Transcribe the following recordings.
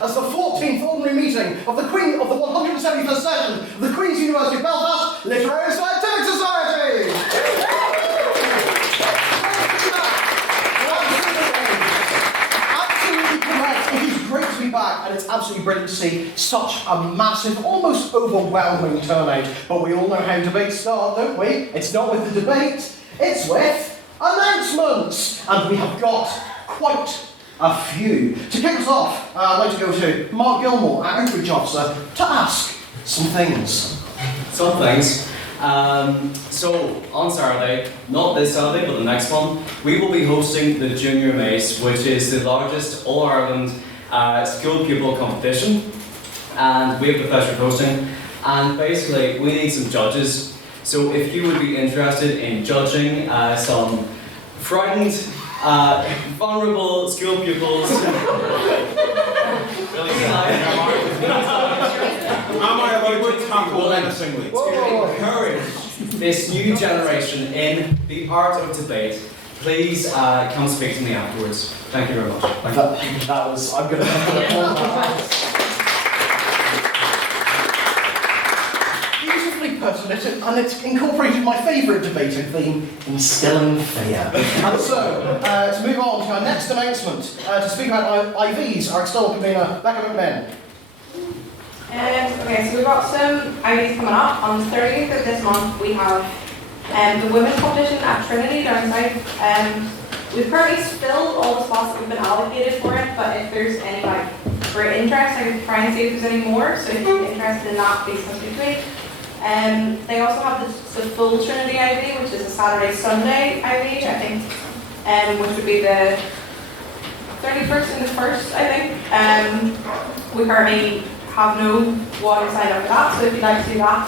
as the 14th ordinary meeting of the 171st session of the Queen's University of Belfast Literary Scientific Society! Absolutely correct. It is great to be back, and it's absolutely brilliant to see such a massive, almost overwhelming turnout. But we all know how debates start, don't we? It's not with the debate, it's with announcements! And we have got quite a few. To kick us off, I'd like to go to Mark Gilmore, our outreach officer, to ask some things. Some things. So, on Saturday, not this Saturday, but the next one, we will be hosting the Junior Mace, which is the largest All-Ireland school pupil competition. And we have the pleasure of hosting. And basically, we need some judges. So if you would be interested in judging some frightened, vulnerable school pupils. Am I allowed to tackle menacingly? To encourage this new generation in the art of debate, please come speak to me afterwards. Thank you very much. That was, I'm going to beautifully put, and it's incorporated my favourite debating theme, instilling fear. And so, to move on to our next announcement, to speak about IVs, our external convener, Becca McMahon. Okay, so we've got some IVs coming up. On the 30th of this month, we have the women's competition at Trinity down south. We've currently filled all the spots that we've been allocated for it, but if there's any great interest, I can try and see if there's any more. So if you're interested in that, please come speak to me. They also have the full Trinity IV, which is a Saturday-Sunday IV, I think, which would be the 31st and the 1st, I think. We currently have no one signed up for that, so if you'd like to do that,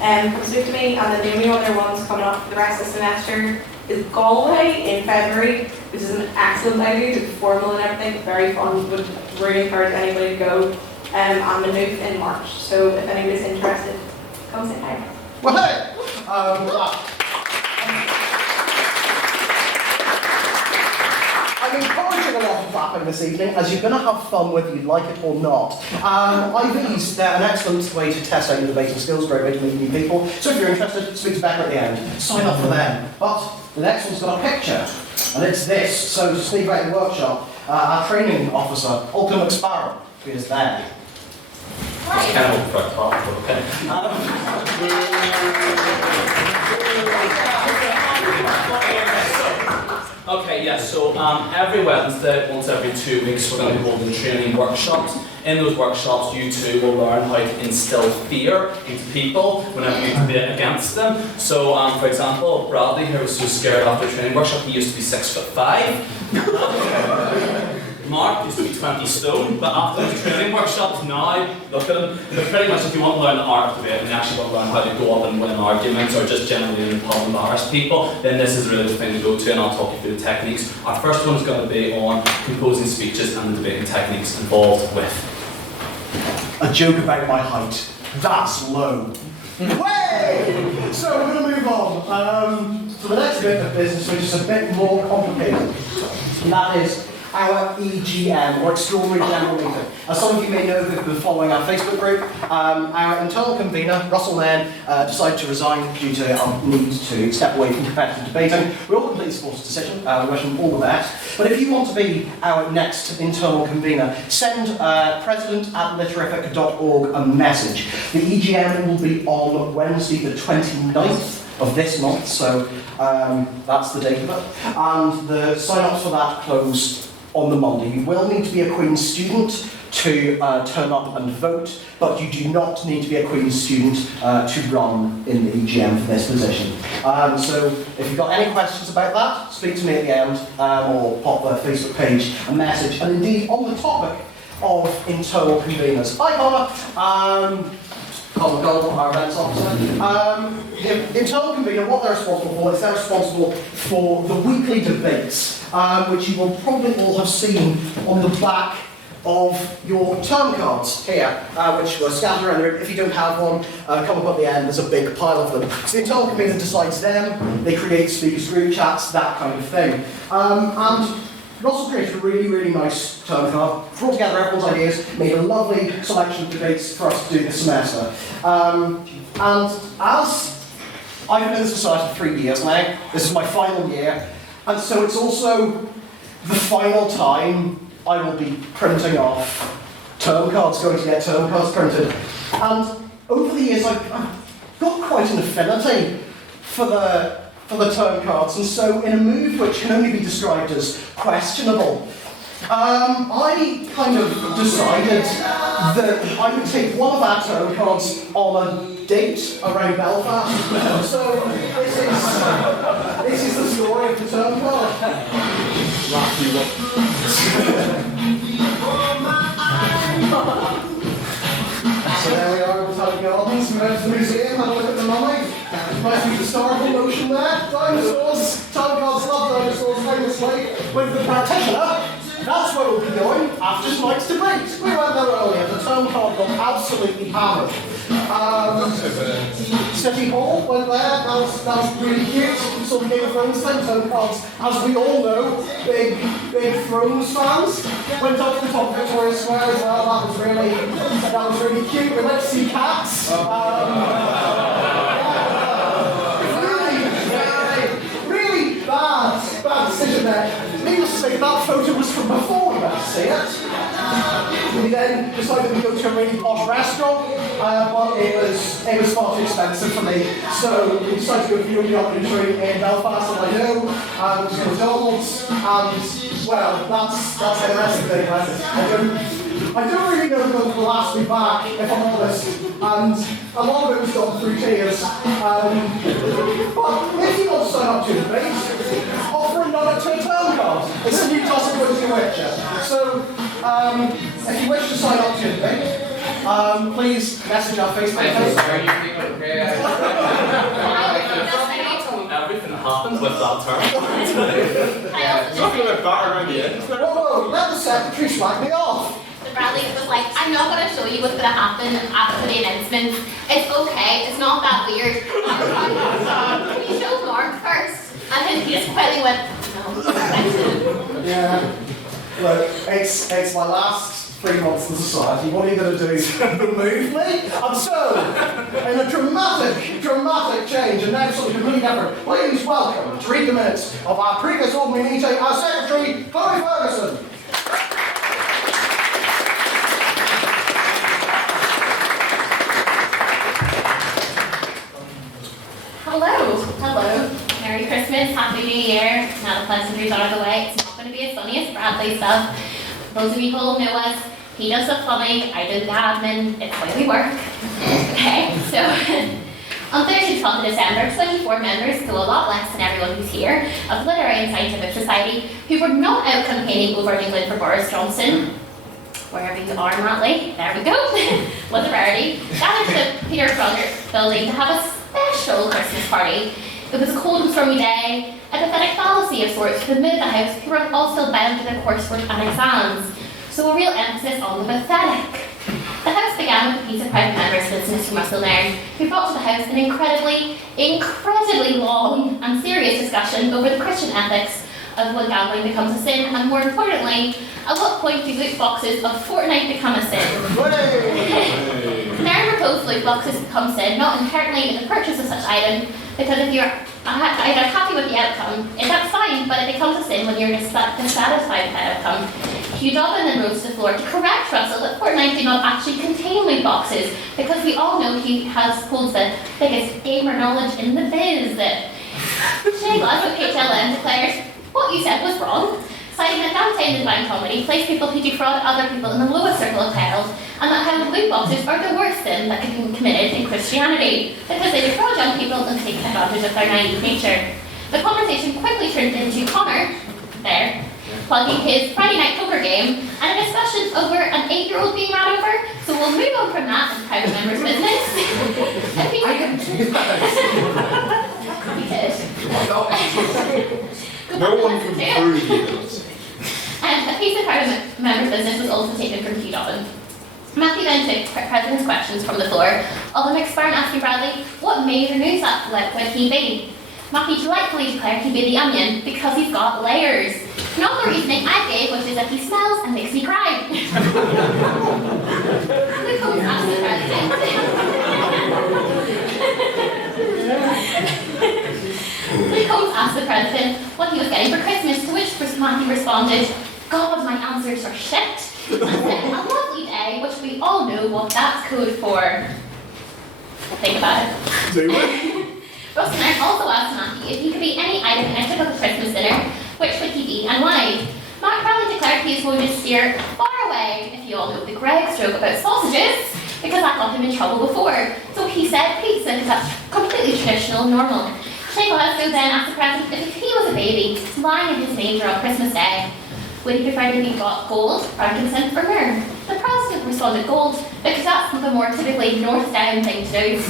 come speak to me. And then the only other ones coming up for the rest of the semester is Galway in February, which is an excellent IV, it's formal and everything, very fun, would really encourage anybody to go, and Maynooth in March. So if anybody's interested, come say hi. Well, hey! I'm encouraging a lot of clapping this evening, as you're going to have fun whether you like it or not. IVs, they're an excellent way to test out your debating skills, great way to meet new people. So if you're interested, speak to Becca at the end. Sign up for them. But the next one's got a picture, and it's this. So to speak about the workshop, our training officer, Alton McSparrow, is there. Okay, yes, so every Wednesday, once every 2 weeks, we're going to be holding training workshops. In those workshops, you too will learn how to instill fear into people whenever you debate against them. So, for example, Bradley here was so scared after a training workshop, he used to be 6'5". Mark used to be 20 stone, but after the training workshops now, look at him. But pretty much if you want to learn the art of debate and you actually want to learn how to go up and win arguments or just generally in the pub embarrass people, then this is really the thing to go to, and I'll talk you through the techniques. Our first one is going to be on composing speeches and the debating techniques involved with. A joke about my height. That's low. Way! So we're going to move on to the next bit of business, which is a bit more complicated. And that is our EGM, or Extraordinary General Meeting. As some of you may know who've been following our Facebook group, our internal convener, Russell Nairn, decided to resign due to our need to step away from competitive debating. We all completely support his decision, we wish him all the best. But if you want to be our next internal convener, send president@literific.org a message. The EGM will be on Wednesday the 29th of this month, so that's the date of it. And the sign-ups for that close on the Monday. You will need to be a Queen's student to turn up and vote, but you do not need to be a Queen's student to run in the EGM for this position. So if you've got any questions about that, speak to me at the end, or pop the Facebook page a message. And indeed, on the topic of internal conveners, hi Connor. Colin Gold, our events officer. The internal convener, what they're responsible for is they're responsible for the weekly debates, which you will probably all have seen on the back of your term cards here, which were scattered around the room. If you don't have one, come up at the end, there's a big pile of them. So the internal convener decides them, they create speakers group chats, that kind of thing. And Russell created a really, really nice term card, brought together everyone's ideas, made a lovely selection of debates for us to do this semester. And as I've been in the society for 3 years now, this is my final year, and so it's also the final time I will be printing off term cards, going to get term cards printed. And over the years I've got quite an affinity for the term cards, and so in a move which can only be described as questionable, I kind of decided that I would take one of our term cards on a date around Belfast. So this is the story of the term card. So there we are in Botanic Gardens. We went to the museum, had a look at the mummy. Nice historical notion there. Dinosaurs. Time cards love dinosaurs famously. With the practitioner, that's where we'll be going after tonight's debate. We went there earlier. The term card got absolutely hammered. City Hall went there. That was really cute. Saw the Game of Thrones thing. Term cards, as we all know, big Thrones fans. Went up to the top of Victoria Square as well. That was really cute. We went to see cats. Really bad decision there. Needless to say, that photo was from before we went to see it. We then decided to go to a really posh restaurant, but it was far too expensive for me. So we decided to go to the only opportunity in Belfast that I know, which is McDonald's, and well, that's the rest of the thing. I don't really know what will last me back, if I'm honest, and a lot of it was done through tears. But if you want to sign up to the debate, offer a nod to a term card. It's a new toss of Witcher Witcher. So, if you wish to sign up to the debate, please message our Facebook page. Everything that happens with that term. It's not going to batter around the end. Whoa, let the secretary slag me off. Bradley was like, I'm not going to show you what's going to happen after the announcement. It's okay, it's not that weird. Can you show Mark first? And then he just quietly went, no. Yeah. Look, it's my last 3 months in society. What are you going to do? Remove me? And so, in a dramatic change, and now something completely different, please welcome to read the minutes of our previous ordinary meeting, our secretary, Chloe Ferguson. Hello. Merry Christmas, Happy New Year. Now the pleasantries out of the way, it's not going to be as funny as Bradley stuff. Those of you who will know us, he does the plumbing, I do the admin, it's the way we work. Okay, so on Thursday, 12th of December, 24 members, so a lot less than everyone who's here, of the Literary and Scientific Society, who were not out campaigning over in England for Boris Johnson, wherever you are, Matley, there we go, was a rarity, gathered to the Peter Brothers building to have a special Christmas party. It was a cold and stormy day, a pathetic fallacy of sorts to admit the house who were all still bound to their coursework and exams. So a real emphasis on the pathetic. The house began with a piece of private members' business from Russell Nairn, who brought to the house an incredibly long and serious discussion over the Christian ethics of when gambling becomes a sin, and more importantly, at what point do loot boxes of Fortnite become a sin? Nairn proposed loot boxes become sin, not inherently in the purchase of such item, because if you're either happy with the outcome, that's fine, but it becomes a sin when you're dissatisfied with the outcome. Hugh Dobbin then rose to the floor to correct Russell that Fortnite do not actually contain loot boxes, because we all know he holds the biggest gamer knowledge in the biz. Shay Glass of HLN declares, what you said was wrong, citing that Dante in the Divine Comedy place people who defraud other people in the lowest circle of hell, and that how loot boxes are the worst sin that can be committed in Christianity, because they defraud young people and take advantage of their naive nature. The conversation quickly turned into Connor, plugging his Friday night poker game, and a discussion over an 8-year-old being ran over, so we'll move on from that and private members' business. I can do that. No one can prove it. A piece of private members' business was also taken from Hugh Dobbin. Matthew then took President's questions from the floor, although McSparn asking Bradley, what major news outlet would he be? Matthew delightfully declared he'd be the onion because he's got layers. Not the reasoning I gave, which is that he smells and makes me cry. Who comes ask the president? Who comes ask the president what he was getting for Christmas, to which Matthew responded, God, my answers are shit. And said, a lovely day, which we all know what that's code for. Think about it. Do we? Russell also asked Matthew if he could be any item in a typical Christmas dinner, which would he be and why? Mark proudly declared he was going to steer far away, if you all know the Greg's joke about sausages, because that got him in trouble before. So he said pizza, because that's completely traditional and normal. Shane Glasgow then asked the president if he was a baby lying in his manger on Christmas Day, would he prefer to be got gold, frankincense, or myrrh? The president responded gold, because that's the more typically north-down thing to do.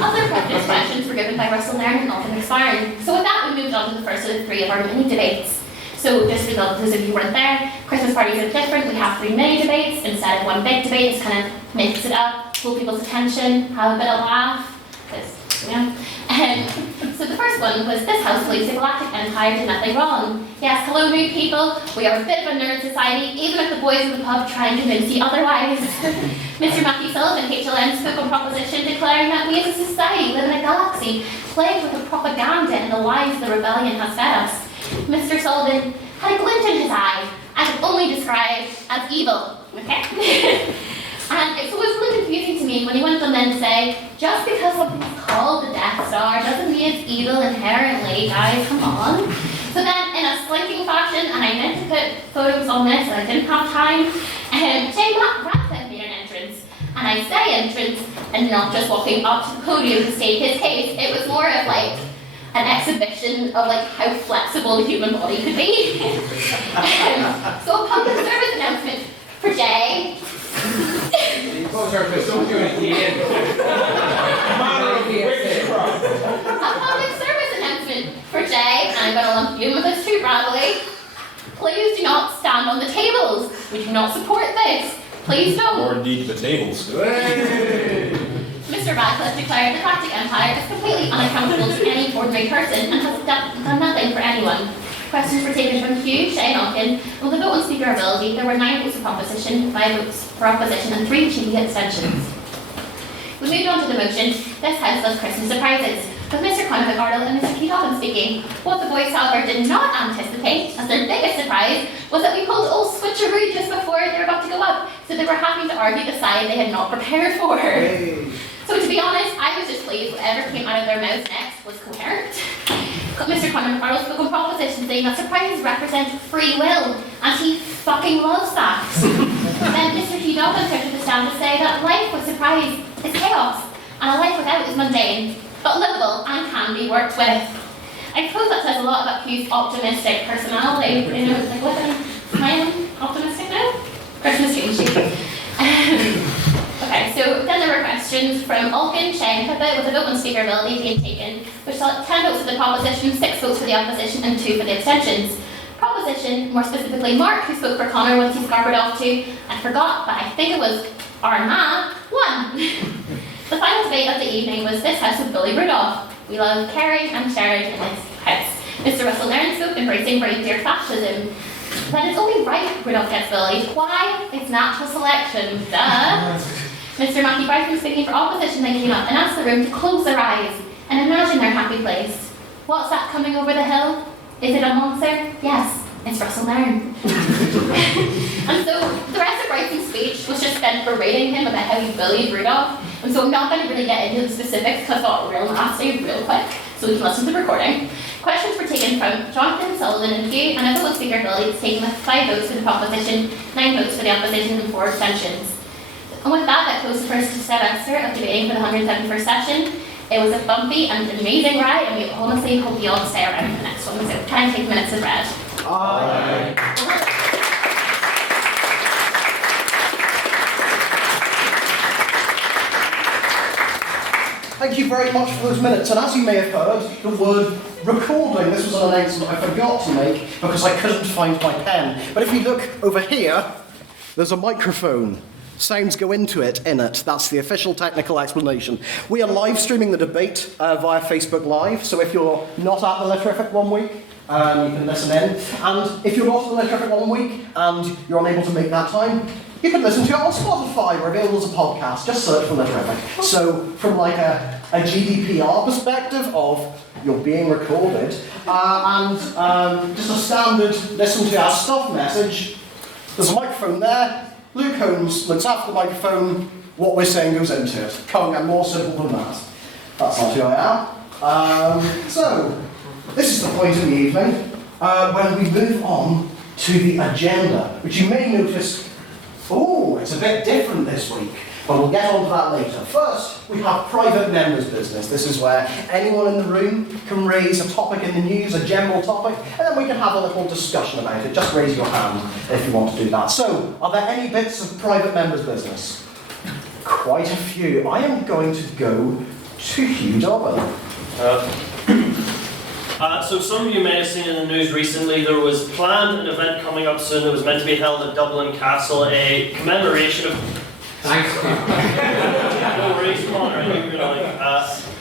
Other president's questions were given by Russell Nairn and Alton McSparn. So with that, we moved on to the first of the three of our mini debates. So just for those of you who weren't there, Christmas parties are different. We have 3 mini debates instead of one big debate. It's kind of mix it up, pull people's attention, have a bit of laugh. Because, so the first one was, this house believes the Galactic Empire did nothing wrong. Yes, hello new people, we are a bit of a nerd society, even if the boys in the pub try and convince you otherwise. Mr. Matthew Sullivan, HLN, spoke on proposition declaring that we as a society live in a galaxy plagued with the propaganda and the lies the rebellion has fed us. Mr. Sullivan had a glint in his eye, and could only describe as evil. Okay? And it was really confusing to me when he went on then to say, just because something's called the Death Star doesn't mean it's evil inherently, guys, come on. So then, in a slinking fashion, and I meant to put photos on this, and I didn't have time, Jay Ratcliffe made an entrance. And I say entrance, and not just walking up to the podium to state his case. It was more of like an exhibition of like how flexible the human body could be. So a public service announcement for Jay. Don't do it again. A public service announcement for Jay, and I'm going to lump you in with this too, Bradley. Please do not stand on the tables. We do not support this. Please don't. Or indeed the tables. Mr. Radcliffe declared the Galactic Empire is completely unaccountable to any ordinary person and has done nothing for anyone. Questions were taken from Hugh, Shay and Alkin. On the vote on speaker ability, there were 9 votes for proposition, 5 votes for opposition, and 3 cheeky abstentions. We moved on to the motion, this house loves Christmas surprises, with Mr. Conor McArdle and Mr. Keith Hoffman speaking. What the boys, however, did not anticipate as their biggest surprise was that we pulled old switcheroo just before they were about to go up, so they were having to argue the side they had not prepared for. Hey. So to be honest, I was just pleased whatever came out of their mouths next was coherent. Mr. Conor McArdle spoke on proposition saying that surprises represent free will, and he fucking loves that. Then Mr. Hugh Dobbin took to the stand to say that life with surprise is chaos, and a life without is mundane, but livable and can be worked with. I suppose that says a lot about Hugh's optimistic personality. You know, like, what am I optimistic now? Christmas change. Okay, so then there were questions from Alkin, Shay and Pippa with a vote on speaker ability being taken, which saw 10 votes for the proposition, 6 votes for the opposition and 2 for the abstentions. Proposition, more specifically Mark, who spoke for Connor once he scarpered off to, I forgot, but I think it was Armagh, won. The final debate of the evening was this house with Billy Rudolph. We love caring and sharing in this house. Mr. Russell Nairn spoke embracing reindeer fascism. That it's only right Rudolph gets bullied. Why? It's natural selection. Duh. Mr. Matthew Bryson, speaking for opposition, then came up and asked the room to close their eyes and imagine their happy place. What's that coming over the hill? Is it a monster? Yes, it's Russell Nairn. And so the rest of Bryson's speech was just spent berating him about how he bullied Rudolph. And so I'm not going to really get into the specifics because I got real nasty real quick, so we can listen to the recording. Questions were taken from Jonathan, Sullivan and Hugh, and a vote on speaker ability was taken with 5 votes for the proposition, 9 votes for the opposition and 4 abstentions. And with that closed the first semester of debating for the 171st session. It was a bumpy and amazing ride, and we honestly hope you all stay around for the next one. So try and take minutes of read. Aye. Thank you very much for those minutes. And as you may have heard, the word recording, this was an announcement I forgot to make because I couldn't find my pen. But if you look over here, there's a microphone. sounds go into it, innit? That's the official technical explanation. We are live streaming the debate via Facebook Live, so if you're not at the Litterific one week, you can listen in. And if you're not at the Litterific one week and you're unable to make that time, you can listen to it on Spotify. We're available as a podcast. Just search for Litterific. So from like a GDPR perspective of you're being recorded, and just a standard listen to our stuff message. There's a microphone there. Luke Holmes looks after the microphone. What we're saying goes into it. Can't get more simple than that. That's not who I am. So, this is the point in the evening when we move on to the agenda, which you may notice, it's a bit different this week, but we'll get on to that later. First, we have private members' business. This is where anyone in the room can raise a topic in the news, a general topic, and then we can have a little discussion about it. Just raise your hand if you want to do that. So, are there any bits of private members' business? Quite a few. I am going to go to Hugh Dobbin. So some of you may have seen in the news recently there was planned an event coming up soon that was meant to be held at Dublin Castle, a commemoration of... Thanks. No worries, Connor, I knew you were like.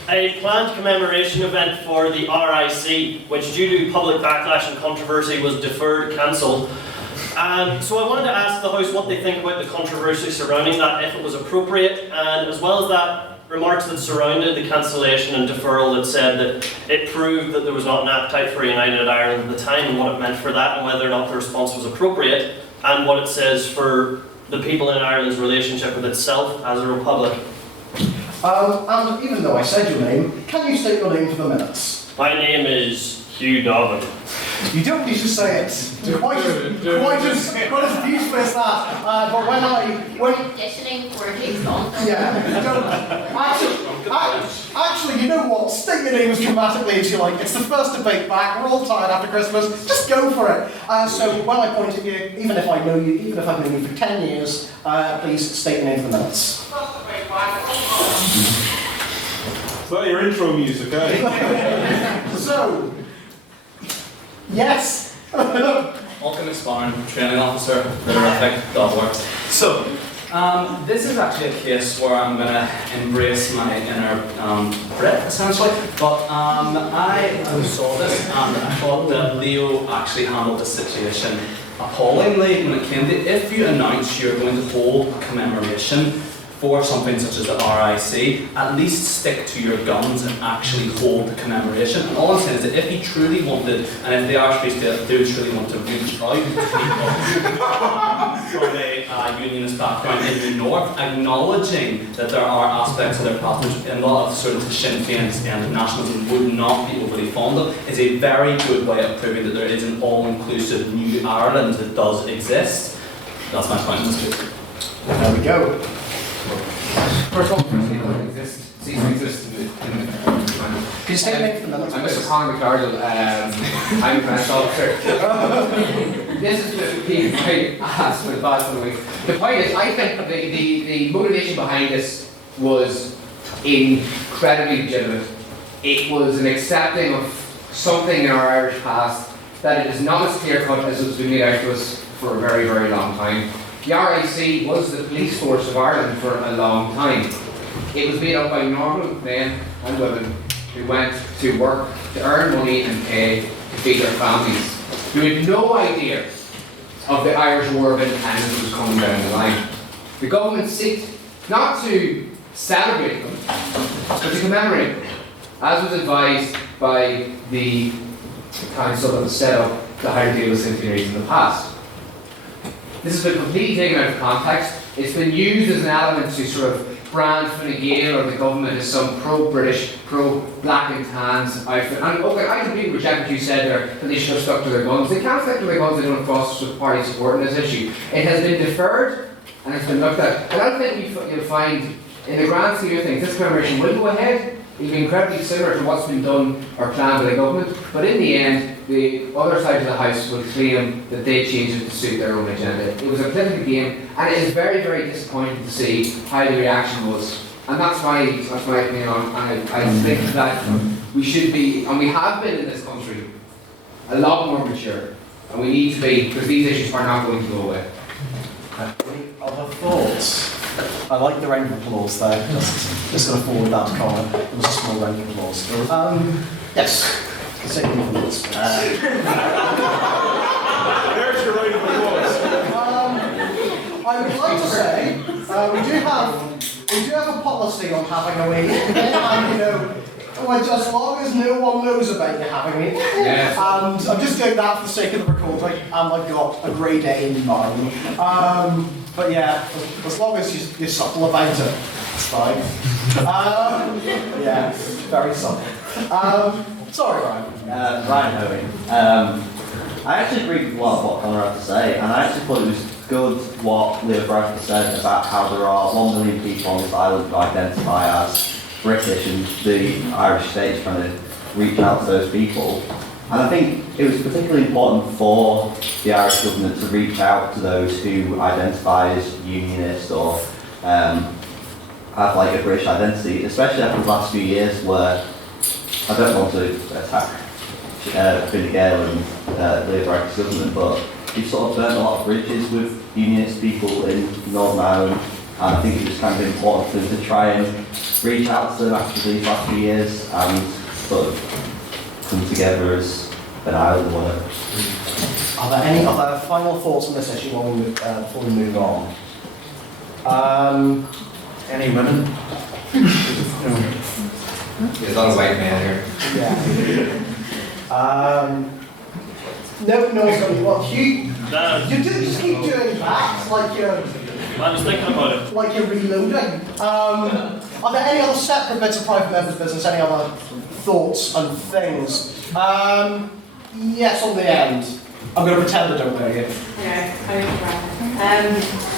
A planned commemoration event for the RIC, which due to public backlash and controversy was deferred, cancelled. So I wanted to ask the House what they think about the controversy surrounding that, if it was appropriate, and as well as that, remarks that surrounded the cancellation and deferral that said that it proved that there was not an appetite for United Ireland at the time and what it meant for that and whether or not the response was appropriate and what it says for the people in Ireland's relationship with itself as a republic. And even though I said your name, can you state your name for the minutes? My name is Hugh Dobbin. You don't need to say it. Quite as beautiful as that. But when Conditioning for takes on. yeah, don't, actually, you know what? State your name as dramatically as you like. It's the first debate back. We're all tired after Christmas. Just go for it. So when I point at you, even if I know you, even if I've known you for 10 years, please state your name for the minutes. Is that your intro music, eh? So, yes. Malcolm Exbarn, training officer, Litterific.org. So, this is actually a case where I'm going to embrace my inner Brit, essentially. But I saw this and I thought that Leo actually handled the situation appallingly when it came to if you announce you're going to hold a commemoration for something such as the RIC, at least stick to your guns and actually hold the commemoration. And all I'm saying is that if he truly wanted, and if the Archpriest do truly want to reach out to people from a unionist background in the North, acknowledging that there are aspects of their past which a lot of sort of the Sinn Féin and nationalism would not be overly fond of, is a very good way of proving that there is an all-inclusive new Ireland that does exist. That's my point in this case. There we go. First of all, don't exist. Cease to exist. Can you state your name for the minutes? I'm Mr. Conor McArdle. I'm a finance officer. This is just the asked for the past 1 week. The point is, I think the motivation behind this was incredibly legitimate. It was an accepting of something in our Irish past that it is not as clear-cut as it was being made out to us for a very, very long time. The RIC was the police force of Ireland for a long time. It was made up by normal men and women who went to work to earn money and pay to feed their families, who had no idea of the Irish War of Independence that was coming down the line. The government sought not to celebrate them, but to commemorate them, as was advised by the council that was set up to how to deal with centenaries in the past. This has been completely taken out of context. It's been used as an element to sort of brand Fine Gael or the government as some pro-British, pro-black and tans outfit. And okay, I completely reject what you said there, that they should have stuck to their guns. They can't stick to their guns, they don't cross with party support in this issue. It has been deferred and it's been looked at. And I don't think you'll find, in the grand scheme of things, this commemoration will go ahead. It'll be incredibly similar to what's been done or planned by the government, but in the end, the other side of the House will claim that they changed it to suit their own agenda. It was a political game, and it is very, very disappointing to see how the reaction was. And that's my opinion on it. I think that we should be, and we have been in this country, a lot more mature. And we need to be, because these issues are not going to go away. other thoughts? I like the round of applause there. Just going to forward that to Connor. It was a small round of applause. Yes. Second applause. There's your round of applause. I would like to say we do have a policy on having a week, and you know, as long as no one knows about you having it. Yes. And I'm just doing that for the sake of the recording, and I've got a grey day in mind. But yeah, as long as you're subtle about it, it's fine. Yeah, very subtle. Sorry, Ryan. Ryan Owen. I actually agree with a lot of what Connor had to say, and I actually thought it was good what Leo Bradford said about how there are 1 million people on this island who identify as British, and the Irish state's trying to reach out to those people. And I think it was particularly important for the Irish government to reach out to those who identify as unionist or have like a British identity, especially after the last few years where, I don't want to attack Fine Gael and Leo Bradford's government, but we've sort of burnt a lot of bridges with unionist people in Northern Ireland, and I think it was kind of important for them to try and reach out to them after these last few years and sort of come together as an island or whatever. Are there any other final thoughts on this issue before we move on? Any women? There's a lot of white men here. Yeah. No one's got any. What, Hugh? You just keep doing that, like you're. I was thinking about it. Like you're reloading. Are there any other separate bits of private members' business? Any other thoughts and things? Yes, on the end. I'm going to pretend I don't know you. Yeah,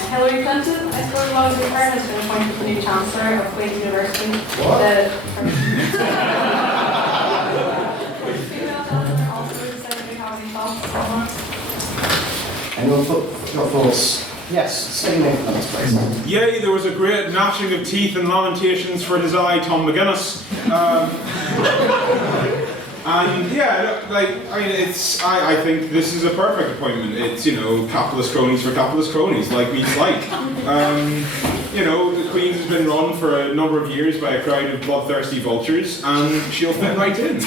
Hillary Clinton, I suppose, while we've heard, has been appointed the new Chancellor of Queen's University. What? The female Chancellor also said we have any thoughts on that. Anyone got thoughts? Yes, say your name, please. Yay, there was a great gnashing of teeth and lamentations for his eye, Tom McGuinness. And yeah, I think this is a perfect appointment. It's, you know, capitalist cronies for capitalist cronies, like we like. You know, the Queen has been run for a number of years by a crowd of bloodthirsty vultures, and she'll fit right in.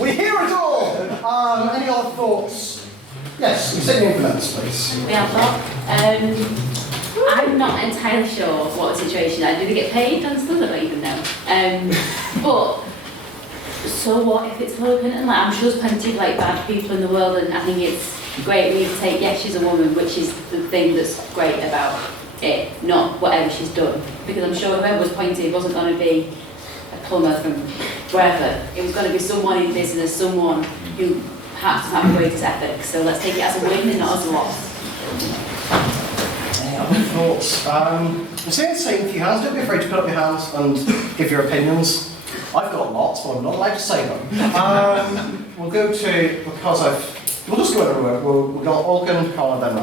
We hear it all! Any other thoughts? Yes, say your name, please. We have that. I'm not entirely sure what the situation is. Do they get paid and stuff? I don't even know. But so what if it's Hillary Clinton? Like, I'm sure there's plenty of like bad people in the world, and I think it's great we need to take. Yes, she's a woman, which is the thing that's great about it, not whatever she's done. Because I'm sure whoever was appointed wasn't going to be a plumber from wherever. It was going to be someone in business, someone who perhaps doesn't have the greatest ethics. So let's take it as a win and not as a loss. Any other thoughts? We'll say the same few hands. Don't be afraid to put up your hands and give your opinions. I've got lots, but I'm not allowed to say them. We'll go to, we'll just go everywhere. We've got Alkin, Connor, then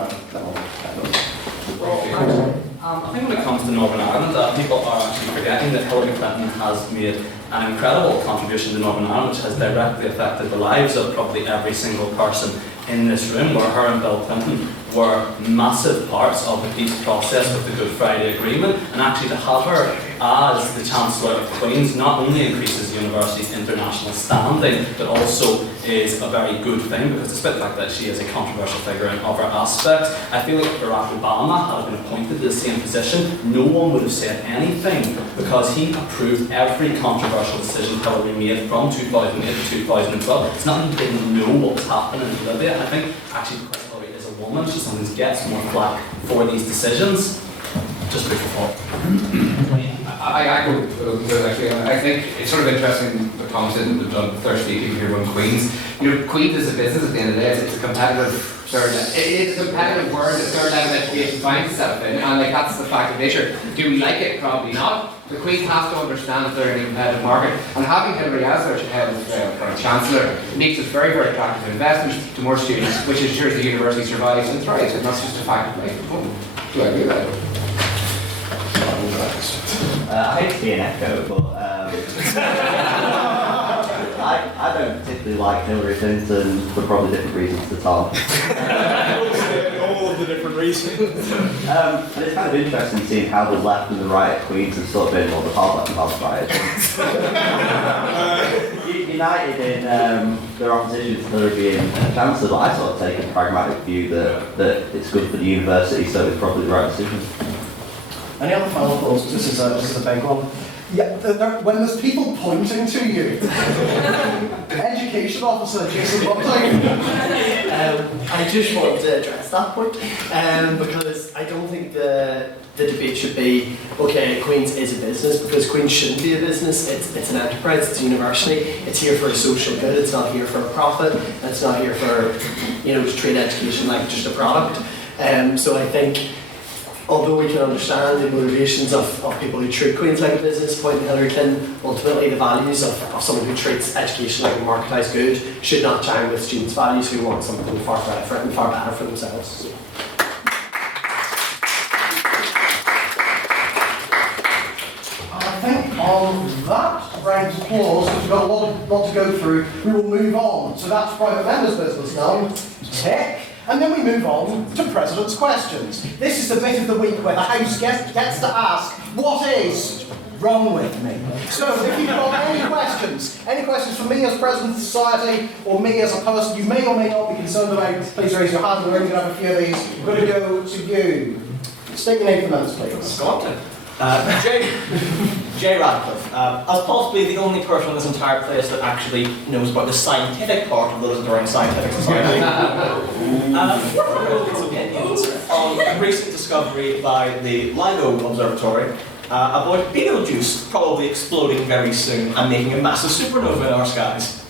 Ryan. I think when it comes to Northern Ireland, people are actually forgetting that Hillary Clinton has made an incredible contribution to Northern Ireland, which has directly affected the lives of probably every single person in this room, where her and Bill Clinton were massive parts of the peace process with the Good Friday Agreement, and actually to have her as the Chancellor of Queen's not only increases the university's international standing, but also is a very good thing, because despite the fact that she is a controversial figure in other aspects, I feel like if Barack Obama had been appointed to the same position, no one would have said anything, because he approved every controversial decision Hillary made from 2008 to 2012. It's not that he didn't know what was happening in Libya. I think actually because Hillary is a woman, she sometimes gets more flack for these decisions. Just food for thought. I go actually. I think it's sort of interesting the conversation that we've done thirsty people here on Queens. You know, Queens is a business at the end of the day. It's a competitive it's a competitive word that third level education finds itself in, and like that's the fact of nature. Do we like it? Probably not. The Queen has to understand that they're in a competitive market, and having Hillary as their head of Chancellor makes it very, very attractive to investment to more students, which ensures the university survives and thrives, and that's just a fact of life. Do I agree with that? I hate to be an echo, but I I don't particularly like Hillary Clinton for probably different reasons to Tom. All of the different reasons. And it's kind of interesting seeing how the left and the right at Queen's have sort of been more the hard left and hard right. United in their opposition to Hillary being Chancellor, but I sort of take a pragmatic view that it's good for the university, so it's probably the right decision. Any other final thoughts? This is a big one. Yeah, when there's people pointing to you, education officer Jason Bunting. I just wanted to address that point because I don't think the debate should be, okay, Queen's is a business, because Queen's shouldn't be a business. It's an enterprise, it's a university, it's here for a social good, it's not here for a profit, it's not here for, to treat education like just a product. So I think, although we can understand the motivations of people who treat Queen's like a business, pointing Hillary Clinton, ultimately the values of someone who treats education like a marketised good should not chime with students' values who want something far better and far better for themselves. I think on that round of applause, because we've got a lot to go through, we will move on. So that's private members' business now. Tick. And then we move on to President's Questions. This is the bit of the week where the House gets to ask, what is wrong with me? So if you've got any questions for me as President of Society, or me as a person you may or may not be concerned about, please raise your hand. We're only going to have a few of these. We're going to go to you. State your name for minutes, please. Scotland. Jay Radcliffe, as possibly the only person in this entire place that actually knows about the scientific part of those around scientific society. What are your opinions on a recent discovery by the LIGO Observatory about Betelgeuse probably exploding very soon and making a massive supernova in our skies?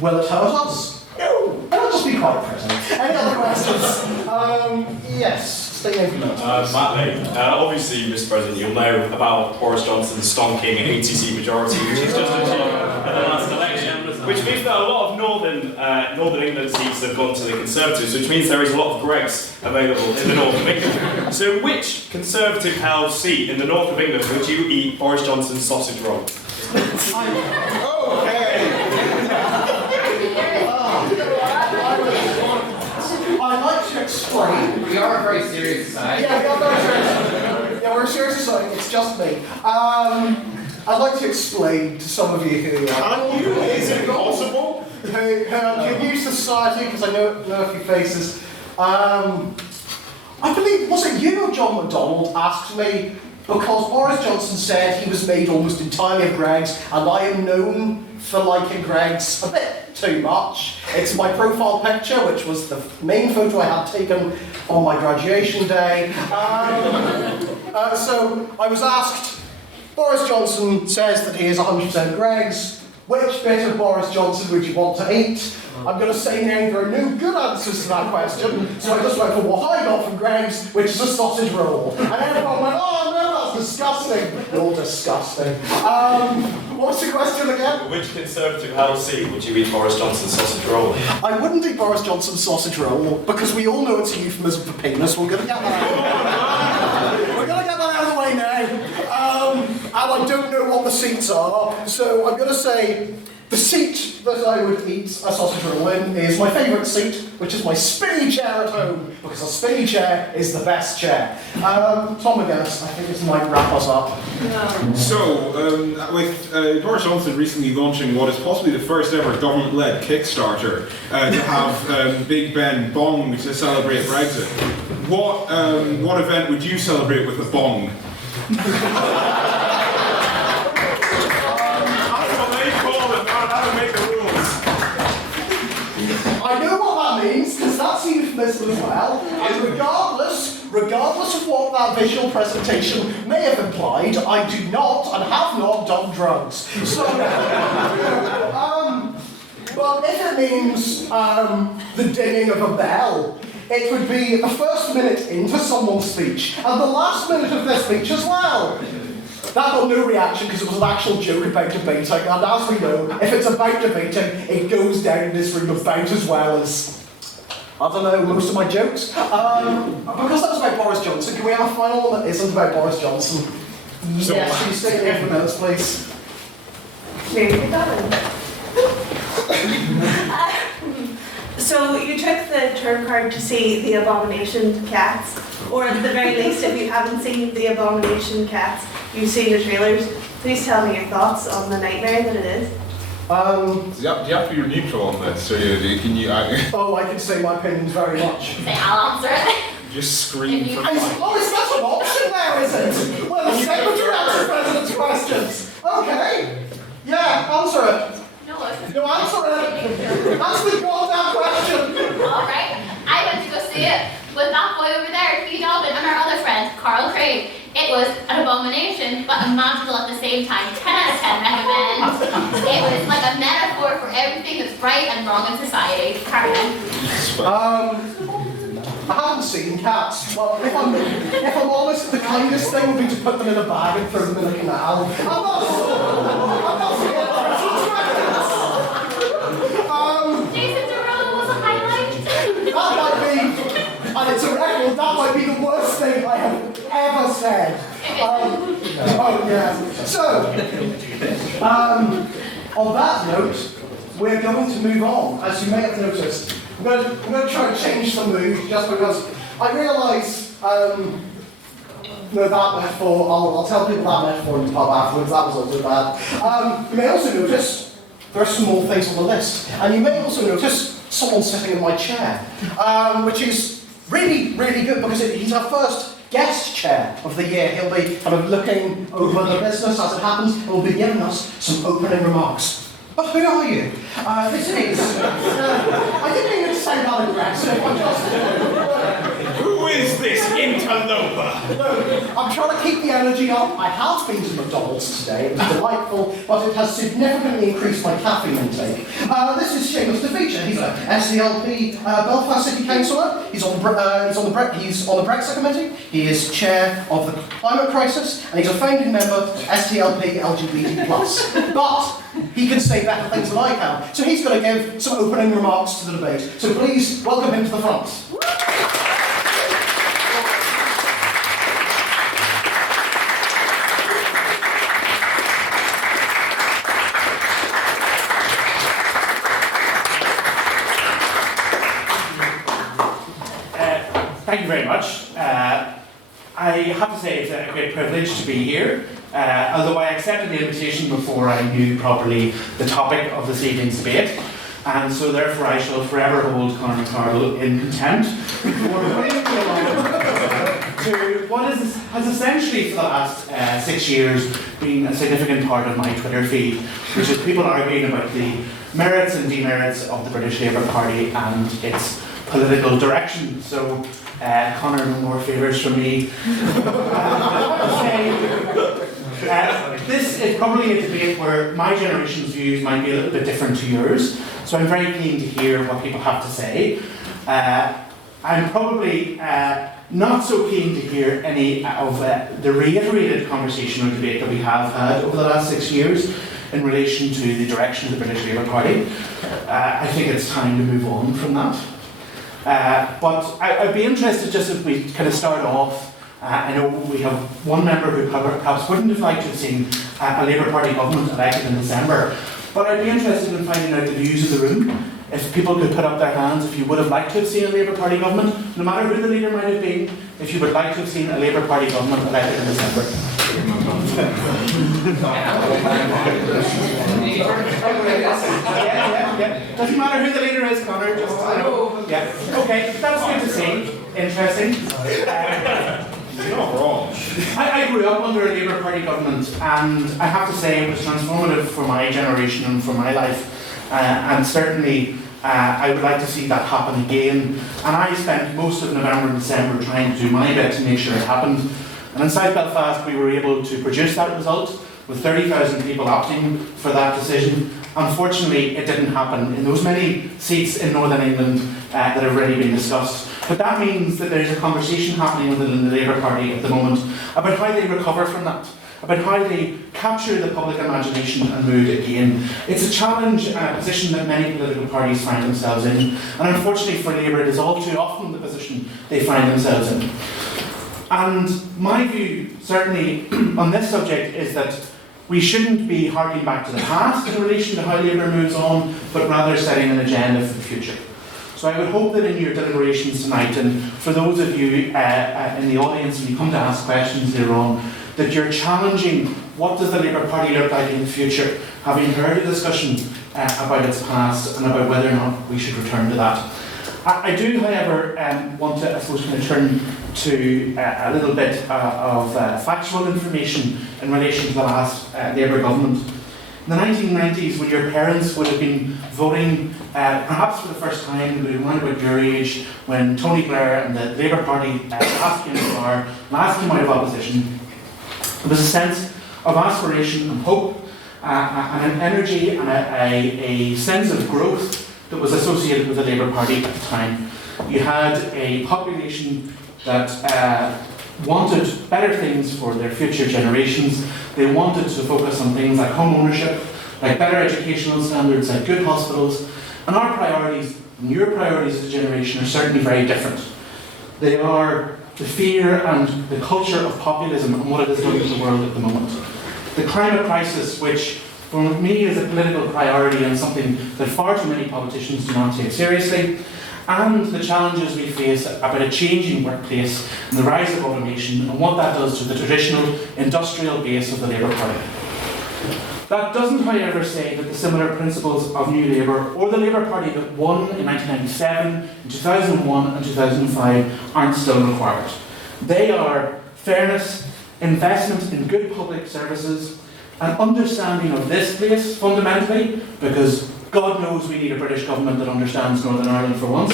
Will it hurt us? No. I'll just be quite present. Any other questions? Yes. Stay in for Matt Lee, obviously, Mr. President, you'll know about Boris Johnson's stonking ATC majority, which he's just achieved at the last election, which means that a lot of Northern England seats have gone to the Conservatives, which means there is a lot of Gregs available in the north of England. So which Conservative-held seat in the north of England would you eat Boris Johnson's sausage roll? I'd like to explain. We are a very serious society. Yeah, we are very serious. Yeah, we're a serious society. It's just me. I'd like to explain to some of you who is it possible? who are new to society, because I know a few faces. I believe, was it you or John McDonald asked me, because Boris Johnson said he was made almost entirely of Greggs, and I am known for liking Greggs a bit too much. It's my profile picture, which was the main photo I had taken on my graduation day. So I was asked, Boris Johnson says that he is 100% Greggs. Which bit of Boris Johnson would you want to eat? I'm going to say now there are no good answers to that question, so I just went for what I got from Greggs, which is a sausage roll. And everyone went, oh no, that's disgusting. You're disgusting. What was the question again? Which Conservative-held seat would you eat Boris Johnson's sausage roll? I wouldn't eat Boris Johnson's sausage roll, because we all know it's a euphemism for penis. We're going to get that out. We're going to get that out of the way now. And I don't know what the seats are, so I'm going to say the seat that I would eat a sausage roll in is my favourite seat, which is my spinny chair at home, because a spinny chair is the best chair. Tom McGuinness, I think this might wrap us up. No. So, with Boris Johnson recently launching what is possibly the first ever government-led Kickstarter to have Big Ben bong to celebrate Brexit, what event would you celebrate with a bong? I know what that means, because that's a euphemism as well, and regardless of what that visual presentation may have implied, I do not and have not done drugs. So, but if it means the dinging of a bell, it would be the first minute into someone's speech, and the last minute of their speech as well. That got no reaction because it was an actual joke about debating, and as we know, if it's about debating, it goes down in this room about as well as, I don't know, most of my jokes. Because that was about Boris Johnson, can we have a final one that isn't about Boris Johnson? Yes, can you stay there for minutes, please? Maybe that one. So you took the turn card to see The Abomination Cats, or at the very least, if you haven't seen The Abomination Cats, you've seen the trailers. Please tell me your thoughts on the nightmare that it is. Do you have to be neutral on this, or can you? Oh, I can say my opinions very much. Say, I'll answer it. Just scream for Oh, is that an option there, is it? Well, the secretary answers president's questions. Okay. Yeah, answer it. No, No, answer it. That's the goddamn question. Alright, I went to go see it with that boy over there, Hugh Dobbin, and our other friend, Carl Craig. It was an abomination, but a magical at the same time. 10 out of 10 recommend. It was like a metaphor for everything that's right and wrong in society. Carry on. I haven't seen cats. Well, if I'm honest, the kindest thing would be to put them in a bag and throw them in a canal. I'm not Jason Derulo was a highlight. That might be, and it's a record, that might be the worst thing I have ever said. Oh yeah. So, on that note, we're going to move on. As you may have noticed, I'm going to try and change the mood just because I realise, that metaphor, I'll tell people that metaphor in the pub afterwards, that was also bad. You may also notice there are some more things on the list. And you may also notice someone sitting in my chair, which is really, really good because he's our first guest chair of the year. He'll be kind of looking over the business as it happens and will be giving us some opening remarks. But who are you? This is... I didn't mean to say that aggressive. Who is this interloper? I'm trying to keep the energy up. I have been to McDonald's today. It was delightful, but it has significantly increased my caffeine intake. This is Seamus DeFeature. He's a SDLP Belfast City Councillor. He's on the Brexit Committee. He is chair of the Climate Crisis, and he's a founding member of SDLP LGBT+. But he can say better things than I can. So he's going to give some opening remarks to the debate. So please welcome him to the front. Thank you very much. I have to say it's a great privilege to be here, although I accepted the invitation before I knew properly the topic of this evening's debate, and so therefore I shall forever hold Conor McCardle in contempt for bringing me along to what has essentially for the last 6 years been a significant part of my Twitter feed, which is people arguing about the merits and demerits of the British Labour Party and its political direction. So, Conor, no more favours from me. This is probably a debate where my generation's views might be a little bit different to yours, so I'm very keen to hear what people have to say. I'm probably not so keen to hear any of the reiterated conversation or debate that we have had over the last 6 years in relation to the direction of the British Labour Party. I think it's time to move on from that. But I'd be interested just if we kind of start off. I know we have one member who perhaps wouldn't have liked to have seen a Labour Party government elected in December, but I'd be interested in finding out the views of the room. If people could put up their hands if you would have liked to have seen a Labour Party government, no matter who the leader might have been, if you would like to have seen a Labour Party government elected in December. Yeah. Doesn't matter who the leader is, Conor. Just yeah. Okay, that's good to see. Interesting. You're not wrong. I grew up under a Labour Party government, and I have to say it was transformative for my generation and for my life. And certainly, I would like to see that happen again. And I spent most of November and December trying to do my bit to make sure it happened. And in South Belfast, we were able to produce that result with 30,000 people opting for that decision. Unfortunately, it didn't happen in those many seats in Northern England that have already been discussed. But that means that there's a conversation happening within the Labour Party at the moment about how they recover from that, about how they capture the public imagination and mood again. It's a challenge and a position that many political parties find themselves in, and unfortunately for Labour, it is all too often the position they find themselves in. And my view, certainly, on this subject is that We shouldn't be harking back to the past in relation to how Labour moves on, but rather setting an agenda for the future. So I would hope that in your deliberations tonight, and for those of you in the audience, when you come to ask questions later on, that you're challenging what does the Labour Party look like in the future, having heard a discussion about its past and about whether or not we should return to that. I do, however, want to, I suppose, kind of turn to a little bit of factual information in relation to the last Labour government. In the 1990s, when your parents would have been voting, perhaps for the first time, they would have around about your age, when Tony Blair and the Labour Party last came into power, last came out of opposition, there was a sense of aspiration and hope, and an energy and a sense of growth that was associated with the Labour Party at the time. You had a population that wanted better things for their future generations. They wanted to focus on things like home ownership, like better educational standards, like good hospitals. And our priorities, and your priorities as a generation, are certainly very different. They are the fear and the culture of populism and what it has done to the world at the moment. The climate crisis, which for me is a political priority and something that far too many politicians do not take seriously, and the challenges we face about a changing workplace and the rise of automation and what that does to the traditional industrial base of the Labour Party. That doesn't, however, say that the similar principles of New Labour or the Labour Party that won in 1997, in 2001 and 2005 aren't still required. They are fairness, investment in good public services, an understanding of this place fundamentally, because God knows we need a British government that understands Northern Ireland for once,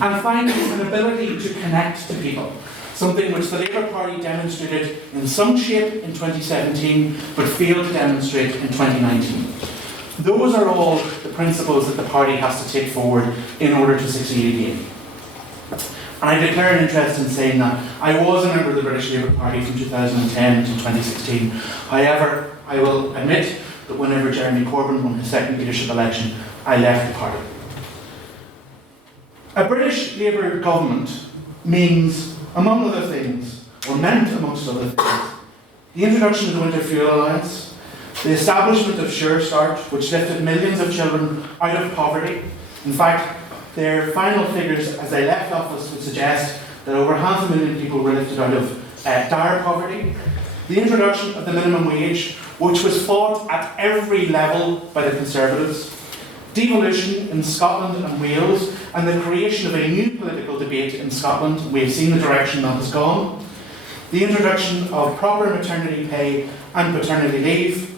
and finally an ability to connect to people, something which the Labour Party demonstrated in some shape in 2017 but failed to demonstrate in 2019. Those are all the principles that the party has to take forward in order to succeed again. And I declare an interest in saying that I was a member of the British Labour Party from 2010 to 2016. However, I will admit that whenever Jeremy Corbyn won his second leadership election, I left the party. A British Labour government means, among other things, or meant amongst other things, the introduction of the Winter Fuel Allowance, the establishment of Sure Start, which lifted millions of children out of poverty. In fact, their final figures as they left office would suggest that over 500,000 people were lifted out of dire poverty. The introduction of the minimum wage, which was fought at every level by the Conservatives. Devolution in Scotland and Wales, and the creation of a new political debate in Scotland. We have seen the direction that has gone. The introduction of proper maternity pay and paternity leave.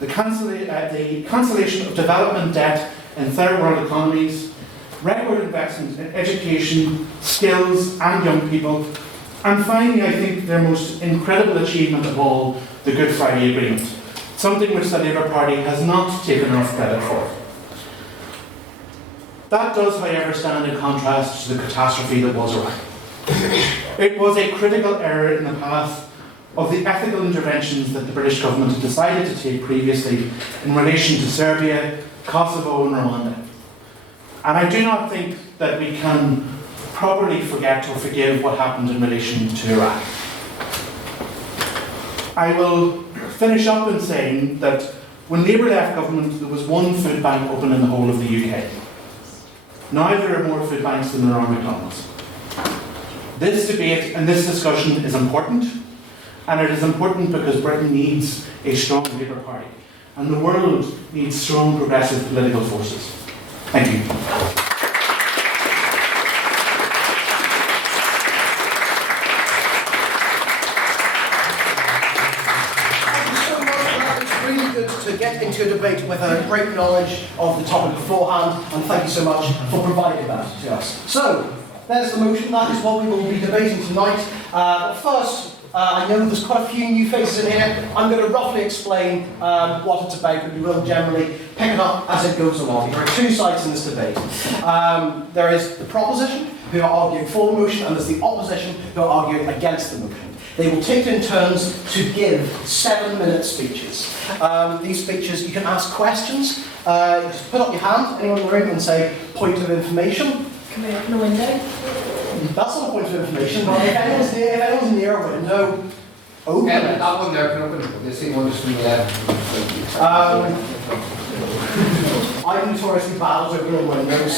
The cancellation of development debt in third world economies. Record investment in education, skills and young people. And finally, I think their most incredible achievement of all, the Good Friday Agreement. Something which the Labour Party has not taken enough credit for. That does, however, stand in contrast to the catastrophe that was Iraq. It was a critical error in the path of the ethical interventions that the British government had decided to take previously in relation to Serbia, Kosovo and Rwanda. And I do not think that we can properly forget or forgive what happened in relation to Iraq. I will finish up in saying that when Labour left government, there was one food bank open in the whole of the UK. Now there are more food banks than there are McDonald's. This debate and this discussion is important, and it is important because Britain needs a strong Labour Party, and the world needs strong progressive political forces. Thank you. To get into a debate with a great knowledge of the topic beforehand, and thank you so much for providing that to us. So, there's the motion, that is what we will be debating tonight. First, I know there's quite a few new faces in here. I'm going to roughly explain what it's about, but we will generally pick it up as it goes along. There are two sides in this debate. There is the proposition, who are arguing for the motion, and there's the opposition, who are arguing against the motion. They will take it in turns to give 7-minute speeches. These speeches, you can ask questions. Just put up your hand, anyone in the room, and say, point of information. Can we open a window? That's not a point of information, but if anyone's near a window, Open Yeah, it. that one there can open. This thing one just from the left. I'm notoriously bad at opening windows.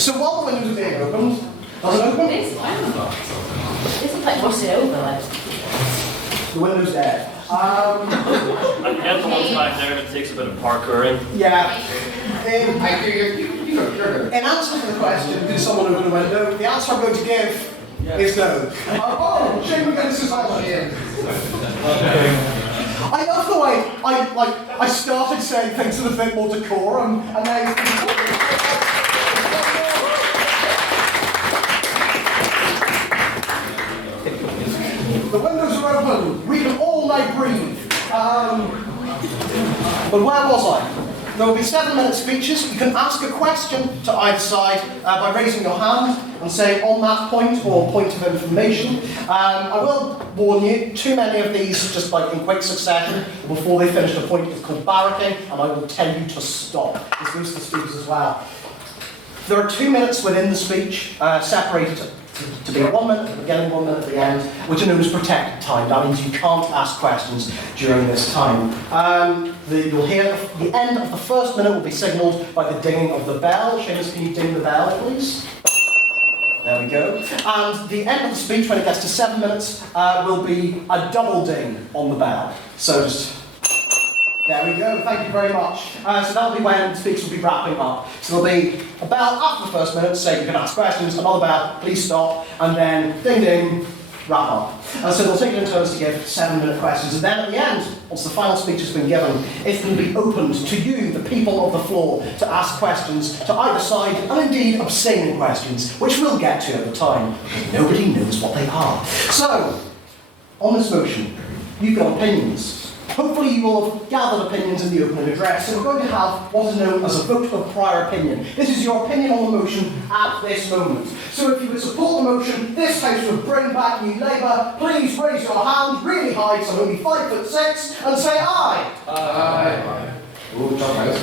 So while the windows are being opened, does it open? This is like rusted over, like. The window's there. I can get the ones back there, but it takes a bit of parkouring. Yeah. You're good. In answer to the question, did someone open a window? The answer I'm going to give is no. Oh, Shane McGinnis is on. I love the way I started saying things with a bit more decorum, and then. The windows are open. We can all now breathe. But where was I? There will be 7-minute speeches. You can ask a question to either side by raising your hand and saying on that point or point of information. I will warn you, too many of these, just like in quick succession, before they finish the point, is called barracking, and I will tell you to stop. This goes to the speakers as well. There are 2 minutes within the speech, separated to be 1 minute at the beginning, 1 minute at the end, which are known as protected time. That means you can't ask questions during this time. You'll hear the end of the first minute will be signalled by the dinging of the bell. Seamus, can you ding the bell, please? There we go. And the end of the speech, when it gets to 7 minutes, will be a double ding on the bell. So just... There we go, thank you very much. So that'll be when the speakers will be wrapping up. So there'll be a bell after the first minute, say you can ask questions, another bell, please stop, and then ding ding, wrap up. And so they'll take it in turns to give 7-minute questions, and then at the end, once the final speech has been given, it's going to be opened to you, the people of the floor, to ask questions to either side, and indeed abstaining questions, which we'll get to at the time, because nobody knows what they are. So, on this motion, you've got opinions. Hopefully you will have gathered opinions in the opening address, so we're going to have what is known as a vote of prior opinion. This is your opinion on the motion at this moment. So if you would support the motion, this House would bring back New Labour, please raise your hand really high, so only 5'6", and say aye. Aye. Ooh, John House.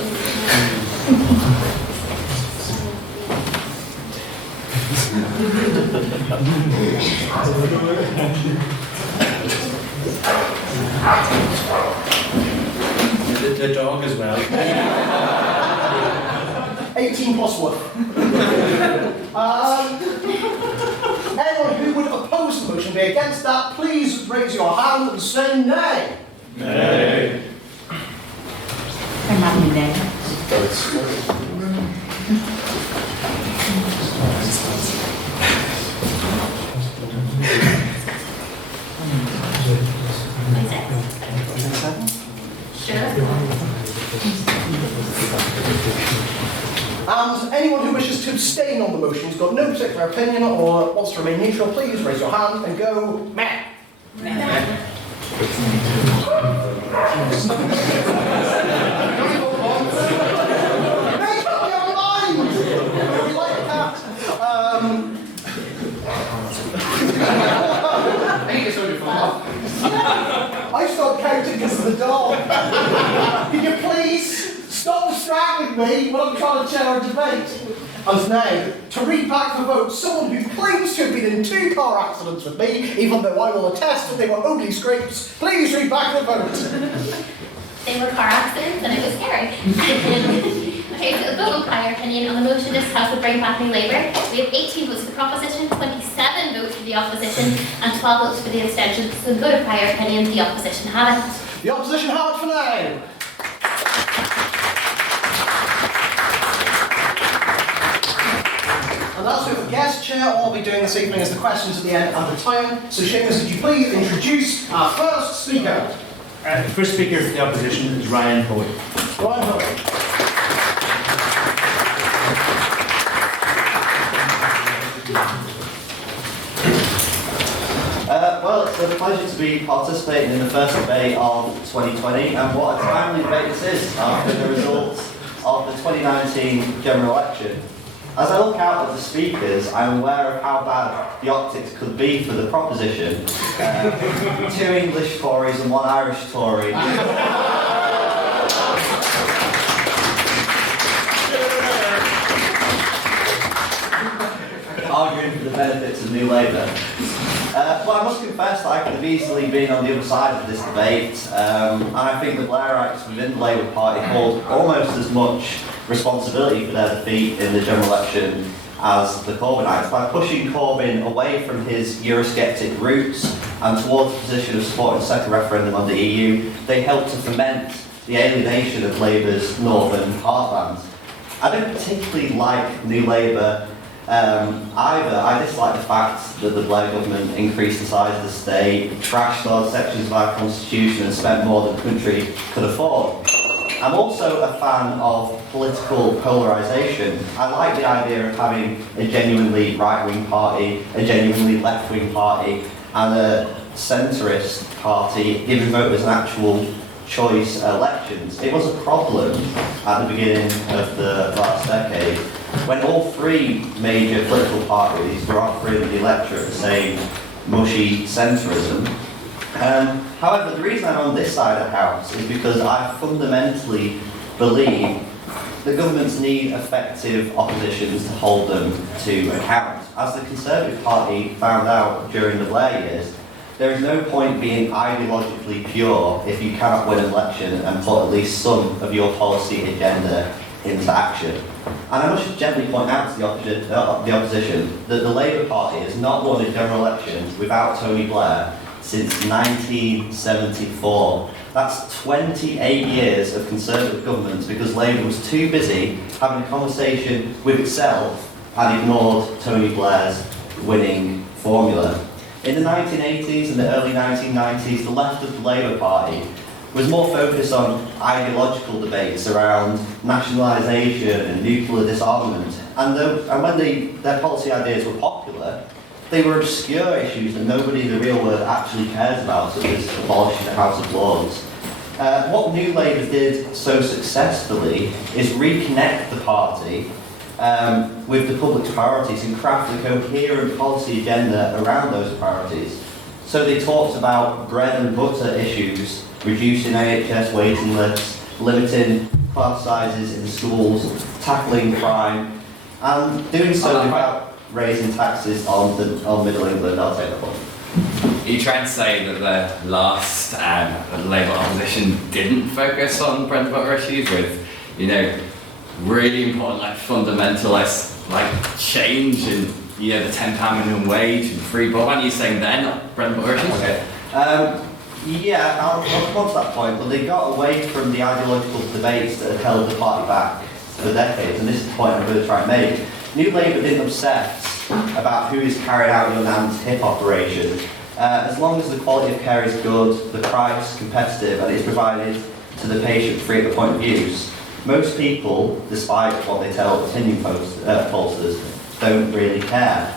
The dog as well. 18 plus 1. Anyone who would oppose the motion, be against that, please raise your hand and say nay. Nay. I'm having nay. And anyone who wishes to abstain on the motion, has got no particular opinion or wants to remain neutral, please raise your hand and go meh. Meh. Make up your mind! We like that. I think it's only fun. I stopped counting because of the dog. Can you please stop distracting me when I'm trying to chair a debate? And now, to read back the vote, someone who claims to have been in 2 car accidents with me, even though I will attest that they were only scrapes, please read back the vote. They were car accidents and it was scary. Okay, so a vote of prior opinion on the motion this House would bring back New Labour. We have 18 votes for the proposition, 27 votes for the opposition, and 12 votes for the abstention. So the vote of prior opinion, the opposition have it. The opposition have it for now. And that's with the guest chair. All I'll be doing this evening is the questions at the end and the time. So Seamus, could you please introduce our first speaker? The first speaker for the opposition is Ryan Boyd. Ryan Boyd. Well, it's a pleasure to be participating in the first debate of 2020, and what a timely debate this is after the results of the 2019 general election. As I look out at the speakers, I'm aware of how bad the optics could be for the proposition. 2 English Tories and 1 Irish Tory. benefits of New Labour. Well, I must confess that I could have easily been on the other side of this debate, and I think the Blairites within the Labour Party hold almost as much responsibility for their defeat in the general election as the Corbynites. By pushing Corbyn away from his Eurosceptic roots and towards the position of supporting a second referendum on the EU, they helped to foment the alienation of Labour's northern heartland. I don't particularly like New Labour either. I dislike the fact that the Blair government increased the size of the state, trashed large sections of our constitution and spent more than the country could afford. I'm also a fan of political polarisation. I like the idea of having a genuinely right-wing party, a genuinely left-wing party, and a centrist party giving voters an actual choice elections. It was a problem at the beginning of the last decade when all three major political parties were offering the electorate the same mushy centrism. However, the reason I'm on this side of the house is because I fundamentally believe that governments need effective oppositions to hold them to account. As the Conservative Party found out during the Blair years, there is no point being ideologically pure if you cannot win an election and put at least some of your policy agenda into action. And I must gently point out to the opposition that the Labour Party has not won a general election without Tony Blair since 1974. That's 28 years of Conservative governments because Labour was too busy having a conversation with itself and ignored Tony Blair's winning formula. In the 1980s and the early 1990s, the left of the Labour Party was more focused on ideological debates around nationalisation and nuclear disarmament. And when their policy ideas were popular, they were obscure issues that nobody in the real world actually cares about, such as abolishing the House of Lords. What New Labour did so successfully is reconnect the party with the public's priorities and craft a coherent policy agenda around those priorities. So they talked about bread and butter issues, reducing NHS waiting lists, limiting class sizes in schools, tackling crime, and doing so without raising taxes on Middle England. I'll take that one. Are you trying to say that the last Labour opposition didn't focus on bread and butter issues with, really important, fundamentalist, change in, the £10 minimum wage and free broadband? Are you saying they're not bread and butter issues? Okay. I'll come on to that point, but they got away from the ideological debates that had held the party back for decades, and this is the point I'm going to try and make. New Labour didn't obsess about who is carrying out your nan's hip operation. As long as the quality of care is good, the price competitive, and it is provided to the patient free at the point of use, most people, despite what they tell opinion pollsters, don't really care.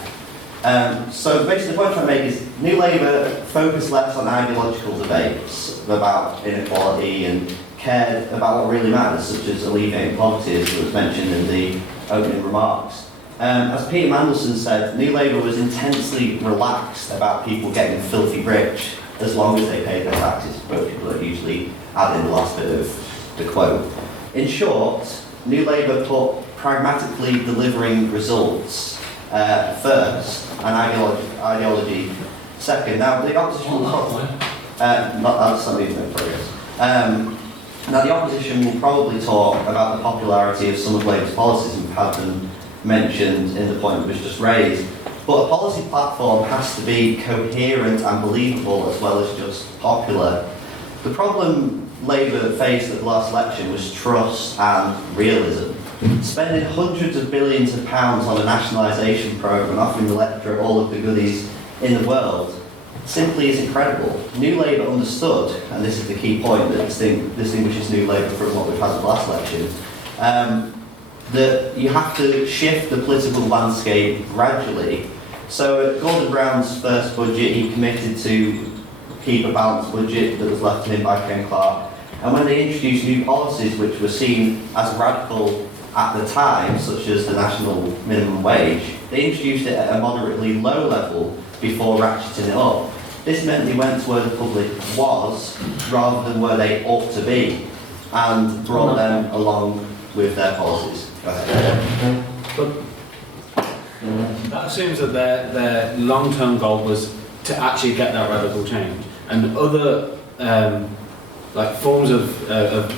So basically the point I'm trying to make is New Labour focused less on ideological debates about inequality and cared about what really matters, such as alleviating poverty, as was mentioned in the opening remarks. As Peter Mandelson said, New Labour was intensely relaxed about people getting filthy rich as long as they paid their taxes, both people are usually adding the last bit of the quote. In short, New Labour put pragmatically delivering results first, and ideology second. Now, the opposition will probably... that's not even in progress. Now, the opposition will probably talk about the popularity of some of Labour's policies, and we've had them mentioned in the point that was just raised. But a policy platform has to be coherent and believable as well as just popular. The problem Labour faced at the last election was trust and realism. Spending hundreds of billions of pounds on a nationalisation programme and offering the electorate all of the goodies in the world simply is incredible. New Labour understood, and this is the key point that distinguishes New Labour from what we've had at the last election, that you have to shift the political landscape gradually. So at Gordon Brown's first budget, he committed to keep a balanced budget that was left to him by Ken Clarke. And when they introduced new policies which were seen as radical at the time, such as the national minimum wage, they introduced it at a moderately low level before ratcheting it up. This meant they went to where the public was rather than where they ought to be, and brought them along with their policies. That assumes that their long-term goal was to actually get that radical change, and other like forms of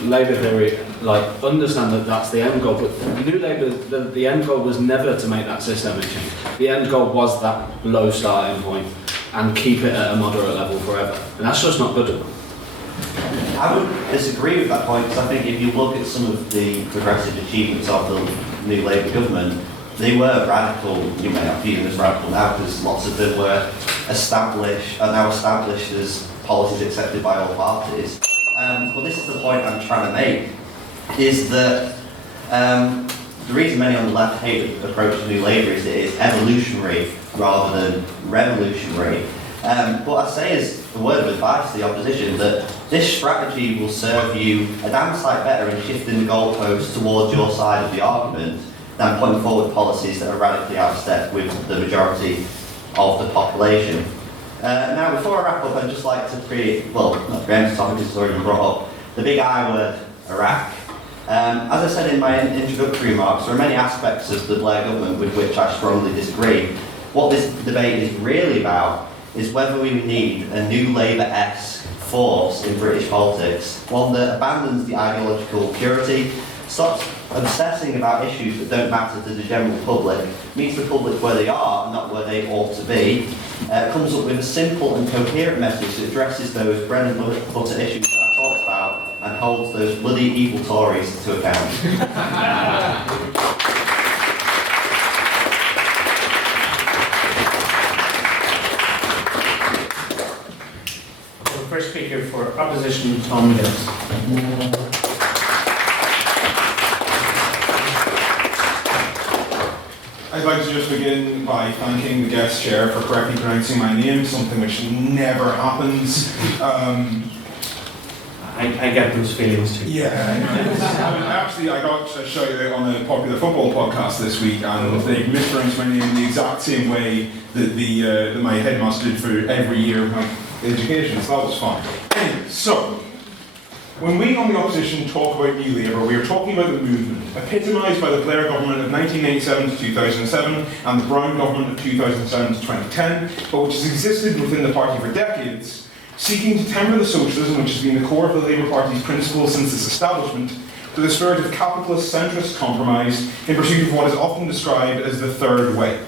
Labour theory like understand that that's the end goal. But New Labour, the end goal was never to make that systemic change. The end goal was that low starting point and keep it at a moderate level forever, and that's just not good enough. I would disagree with that point, because I think if you look at some of the progressive achievements of the New Labour government, they were radical. You may not view them as radical now, because lots of them were now established as policies accepted by all parties. But this is the point I'm trying to make, is that the reason many on the left hate the approach to New Labour is it is evolutionary rather than revolutionary. But I say as a word of advice to the opposition that this strategy will serve you a damn sight better in shifting the goalposts towards your side of the argument than putting forward policies that are radically out of step with the majority of the population. Now, before I wrap up, I'd just like to preempt the topic, because it's already been brought up, the big I word, Iraq. As I said in my introductory remarks, there are many aspects of the Blair government with which I strongly disagree. What this debate is really about is whether we need a new Labour-esque force in British politics, one that abandons the ideological purity, stops obsessing about issues that don't matter to the general public, meets the public where they are and not where they ought to be, comes up with a simple and coherent message that addresses those bread and butter issues that I talked about and holds those bloody evil Tories to account. First speaker for opposition, Tom Mills. I'd like to just begin by thanking the guest chair for correctly pronouncing my name, something which never happens. I get those feelings too. Yeah, I got a shout out on a popular football podcast this week, and they mispronounced my name in the exact same way that my headmaster did for every year of my education, so that was fun. Anyway, so, when we on the opposition talk about New Labour, we are talking about the movement, epitomised by the Blair government of 1997 to 2007 and the Brown government of 2007 to 2010, but which has existed within the party for decades, seeking to temper the socialism which has been the core of the Labour Party's principles since its establishment, with a spirit of capitalist centrist compromise in pursuit of what is often described as the third way.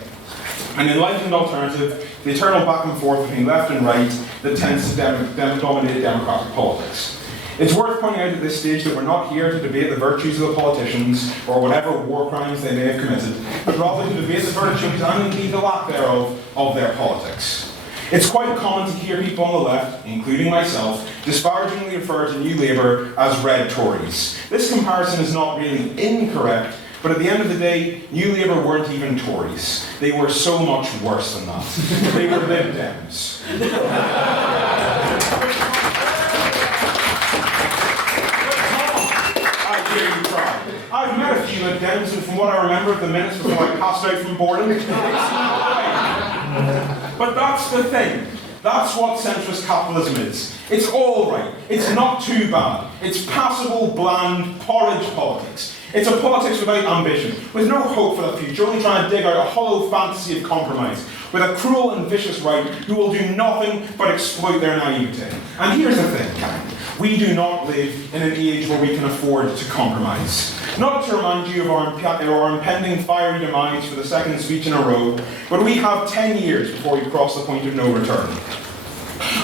An enlightened alternative, the eternal back and forth between left and right that tends to dominate democratic politics. It's worth pointing out at this stage that we're not here to debate the virtues of the politicians or whatever war crimes they may have committed, but rather to debate the virtues and indeed the lack thereof of their politics. It's quite common to hear people on the left, including myself, disparagingly refer to New Labour as red Tories. This comparison is not really incorrect, but at the end of the day, New Labour weren't even Tories. They were so much worse than that. They were Lib Dems. I hear you cry. I've met a few Lib Dems, and from what I remember of the minutes before I passed out from boredom, it's not right. But that's the thing. That's what centrist capitalism is. It's all right. It's not too bad. It's passable, bland, porridge politics. It's a politics without ambition, with no hope for the future, only trying to dig out a hollow fantasy of compromise, with a cruel and vicious right who will do nothing but exploit their naivete. And here's the thing, we do not live in an age where we can afford to compromise. Not to remind you of our impending fiery demise for the second speech in a row, but we have 10 years before we cross the point of no return.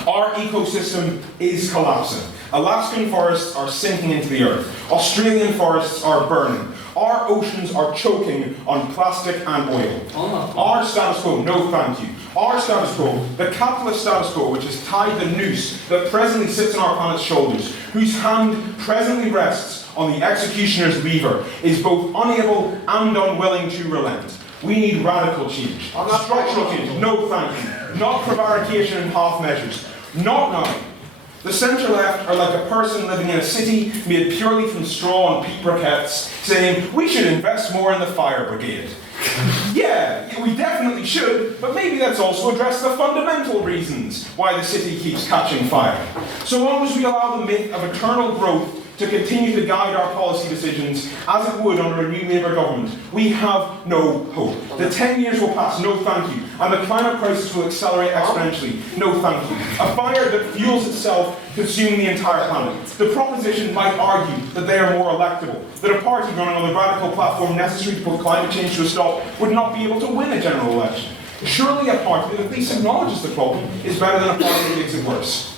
Our ecosystem is collapsing. Alaskan forests are sinking into the earth. Australian forests are burning. Our oceans are choking on plastic and oil. Our status quo, no thank you. Our status quo, the capitalist status quo, which has tied the noose that presently sits on our planet's shoulders, whose hand presently rests on the executioner's lever, is both unable and unwilling to relent. We need radical change. Structural change, no thank you. Not prevarication and half measures. Not now. The centre-left are like a person living in a city made purely from straw and peat briquettes, saying, we should invest more in the fire brigade. Yeah, we definitely should, but maybe let's also address the fundamental reasons why the city keeps catching fire. So long as we allow the myth of eternal growth to continue to guide our policy decisions as it would under a new Labour government, we have no hope. The 10 years will pass, no thank you, and the climate crisis will accelerate exponentially, no thank you. A fire that fuels itself consuming the entire planet. The proposition might argue that they are more electable, that a party running on the radical platform necessary to put climate change to a stop would not be able to win a general election. Surely a party that at least acknowledges the problem is better than a party that makes it worse.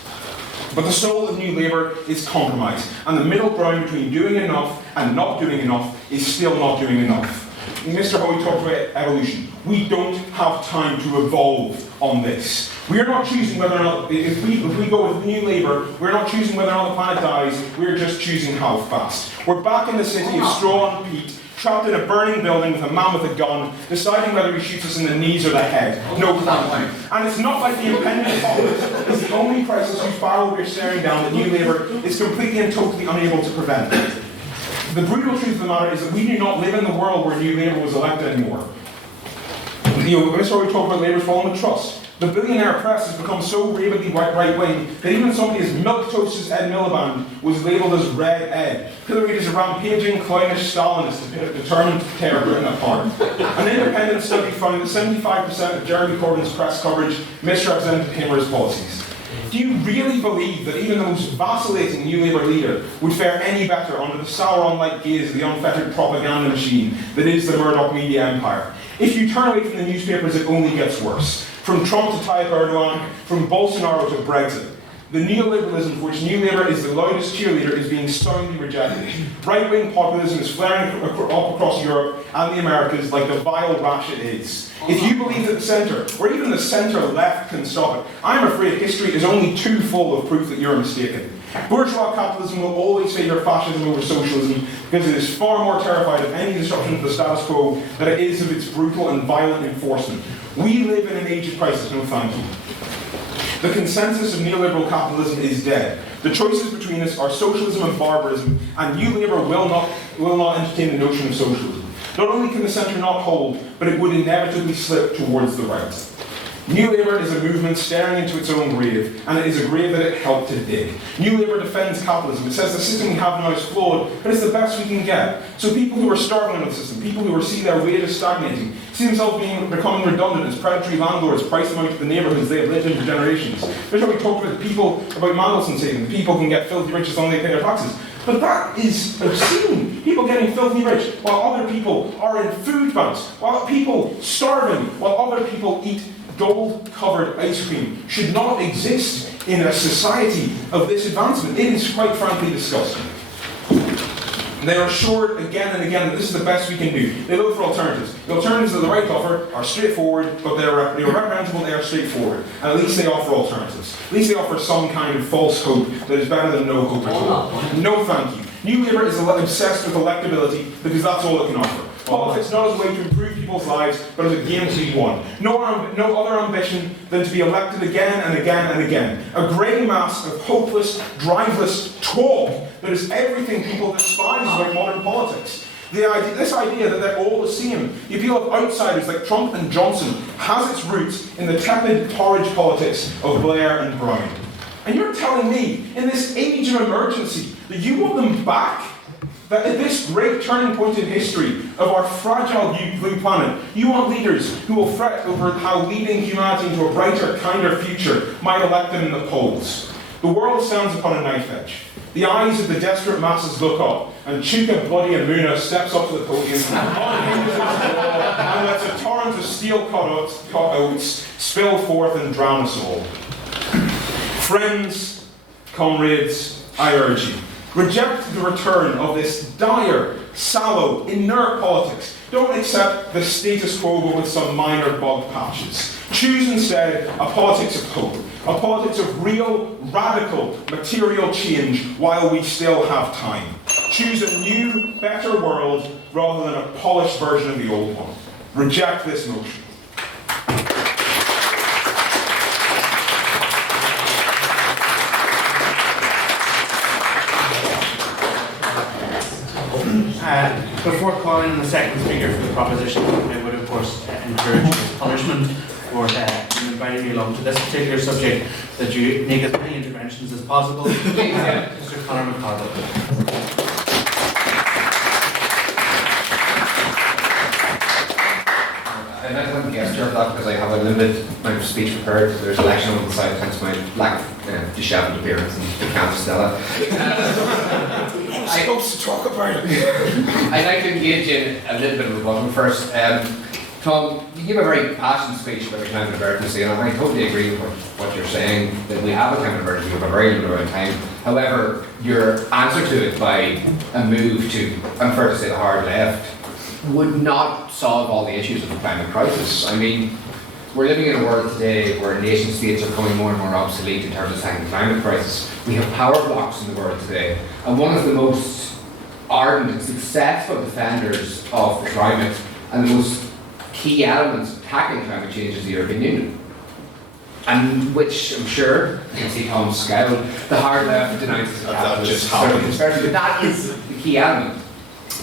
But the soul of New Labour is compromise, and the middle ground between doing enough and not doing enough is still not doing enough. Mr. Hoey talked about evolution. We don't have time to evolve on this. We are not choosing whether or not, if we go with New Labour, we're not choosing whether or not the planet dies, we're just choosing how fast. We're back in the city of straw and peat, trapped in a burning building with a man with a gun, deciding whether he shoots us in the knees or the head. No thank you. And it's not like the impending apocalypse is the only crisis whose barrel we're staring down that New Labour is completely and totally unable to prevent. The brutal truth of the matter is that we do not live in the world where New Labour was elected anymore. Mr. Hoey talked about Labour's fallen with trust. The billionaire press has become so rabidly right-wing that even somebody as milquetoast as Ed Miliband was labelled as Red Ed. Hillary is a rampaging, clownish Stalinist determined to tear Britain apart. An independent study found that 75% of Jeremy Corbyn's press coverage misrepresented him or his policies. Do you really believe that even the most vacillating New Labour leader would fare any better under the Sauron-like gaze of the unfettered propaganda machine that is the Murdoch media empire? If you turn away from the newspapers, it only gets worse. From Trump to Tayyip Erdogan, from Bolsonaro to Brexit. The neoliberalism for which New Labour is the loudest cheerleader is being soundly rejected. Right-wing populism is flaring up across Europe and the Americas like the vile rash it is. If you believe that the centre, or even the centre-left can stop it, I'm afraid history is only too full of proof that you're mistaken. Bourgeois capitalism will always favour fascism over socialism because it is far more terrified of any disruption of the status quo than it is of its brutal and violent enforcement. We live in an age of crisis, no thank you. The consensus of neoliberal capitalism is dead. The choices between us are socialism and barbarism, and New Labour will not entertain the notion of socialism. Not only can the centre not hold, but it would inevitably slip towards the right. New Labour is a movement staring into its own grave, and it is a grave that it helped to dig. New Labour defends capitalism. It says the system we have now is flawed, but it's the best we can get. So people who are starving under the system, people who see their wages stagnating, see themselves becoming redundant as predatory landlords price them out of the neighbourhoods they have lived in for generations. There's what we talked about the people, about Mandelson saying, the people can get filthy rich as long as they pay their taxes. But that is obscene. People getting filthy rich while other people are in food banks, while people starving, while other people eat gold-covered ice cream should not exist in a society of this advancement. It is quite frankly disgusting. They are assured again and again that this is the best we can do. They look for alternatives. The alternatives that the right offer are straightforward, but they are reprehensible, they are straightforward. And at least they offer alternatives. At least they offer some kind of false hope that is better than no hope at all. No thank you. New Labour is obsessed with electability because that's all it can offer. Politics not as a way to improve people's lives, but as a game to be won. No other ambition than to be elected again and again and again. A grey mass of hopeless, driveless talk that is everything people despise about modern politics. This idea that they're all the same, the appeal of outsiders like Trump and Johnson, has its roots in the tepid porridge politics of Blair and Brown. And you're telling me, in this age of emergency, that you want them back? That at this great turning point in history of our fragile blue planet, you want leaders who will fret over how leading humanity into a brighter, kinder future might elect them in the polls. The world stands upon a knife edge. The eyes of the desperate masses look up, and Chuka, Bloody and Muna steps up to the podium, unhinges the wall, and lets a torrent of steel cutouts spill forth and drown us all. Friends, comrades, I urge you, reject the return of this dire, sallow, inert politics. Don't accept the status quo but with some minor bug patches. Choose instead a politics of hope, a politics of real, radical, material change while we still have time. Choose a new, better world rather than a polished version of the old one. Reject this motion. Before calling on the second speaker for the proposition, I would of course encourage as punishment for inviting me along to this particular subject that you make as many interventions as possible. Mr. Conor McCarthy. that because I have a limited amount of speech prepared. There's election on the side, hence my lack of dishevelled appearance and the canvas Stella. I'm supposed to talk about it. I'd like to engage in a little bit of rebuttal first. Tom, you give a very passionate speech about climate emergency, and I totally agree with what you're saying, that we have a climate emergency, we have a very limited amount of time. However, your answer to it by a move to, I'm fair to say, the hard left, would not solve all the issues of the climate crisis. I mean, we're living in a world today where nation states are becoming more and more obsolete in terms of tackling the climate crisis. We have power blocks in the world today, and one of the most ardent and successful defenders of the climate and the most key elements of tackling climate change is the European Union. And which I'm sure, you can see Tom's scowl, the hard left denounces the capitalist conspiracy, but that is the key element.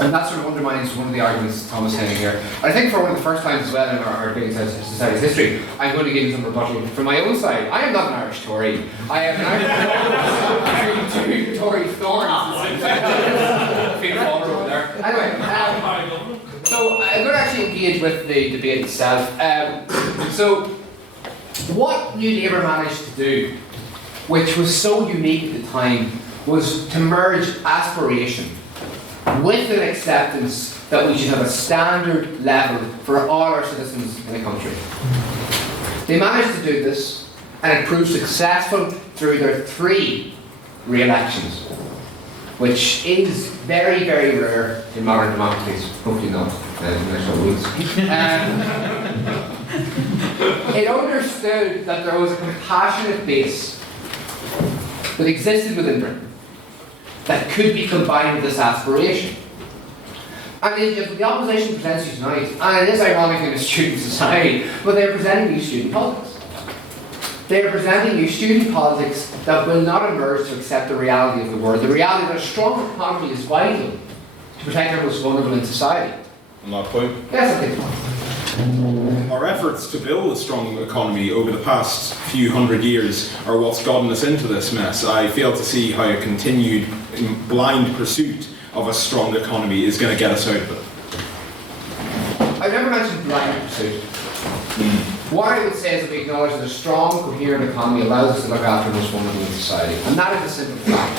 And that sort of undermines one of the arguments Tom is saying here. And I think for one of the first times as well in our European society's history, I'm going to give you some rebuttal from my own side. I am not an Irish Tory. I am an Irish two Tory thorns. Over there. Anyway, so I'm going to actually engage with the debate itself. So what New Labour managed to do, which was so unique at the time, was to merge aspiration with an acceptance that we should have a standard level for all our citizens in the country. They managed to do this, and it proved successful through their 3 re-elections, which is very, very rare in modern democracies. Hopefully not in the next couple of weeks. It understood that there was a compassionate base that existed within Britain that could be combined with this aspiration. And the opposition presents you tonight, and it is ironic in a student society, but they're presenting you student politics. They're presenting you student politics that will not emerge to accept the reality of the world, the reality that a strong economy is vital to protect our most vulnerable in society. On that point? Yes, I think. Our efforts to build a strong economy over the past few hundred years are what's gotten us into this mess. I fail to see how a continued blind pursuit of a strong economy is going to get us out of it. I've never mentioned blind pursuit. What I would say is that we acknowledge that a strong, coherent economy allows us to look after the most vulnerable in society. And that is a simple fact.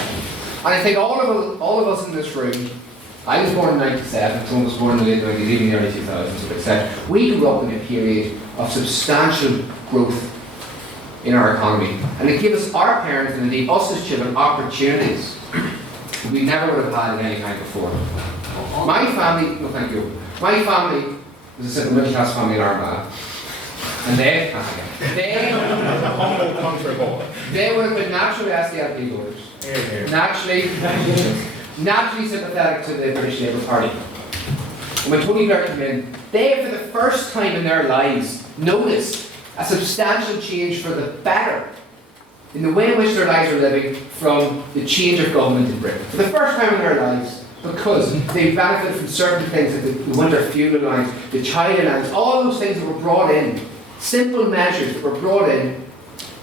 And I think all of us in this room, I was born in 97, someone was born in the late 90s, even the early 2000s, etc. We grew up in a period of substantial growth in our economy. And it gave us, our parents, and indeed us as children, opportunities we never would have had at any time before. My family, no thank you, my family was a simple middle class family in Armagh. And they would have been naturally SDLP voters. Naturally sympathetic to the British Labour Party. And when Tony Blair came in, they, for the first time in their lives, noticed a substantial change for the better in the way in which their lives are living from the change of government in Britain. For the first time in their lives, because they benefited from certain things like the winter fuel allowance, the child allowance, all those things that were brought in, simple measures that were brought in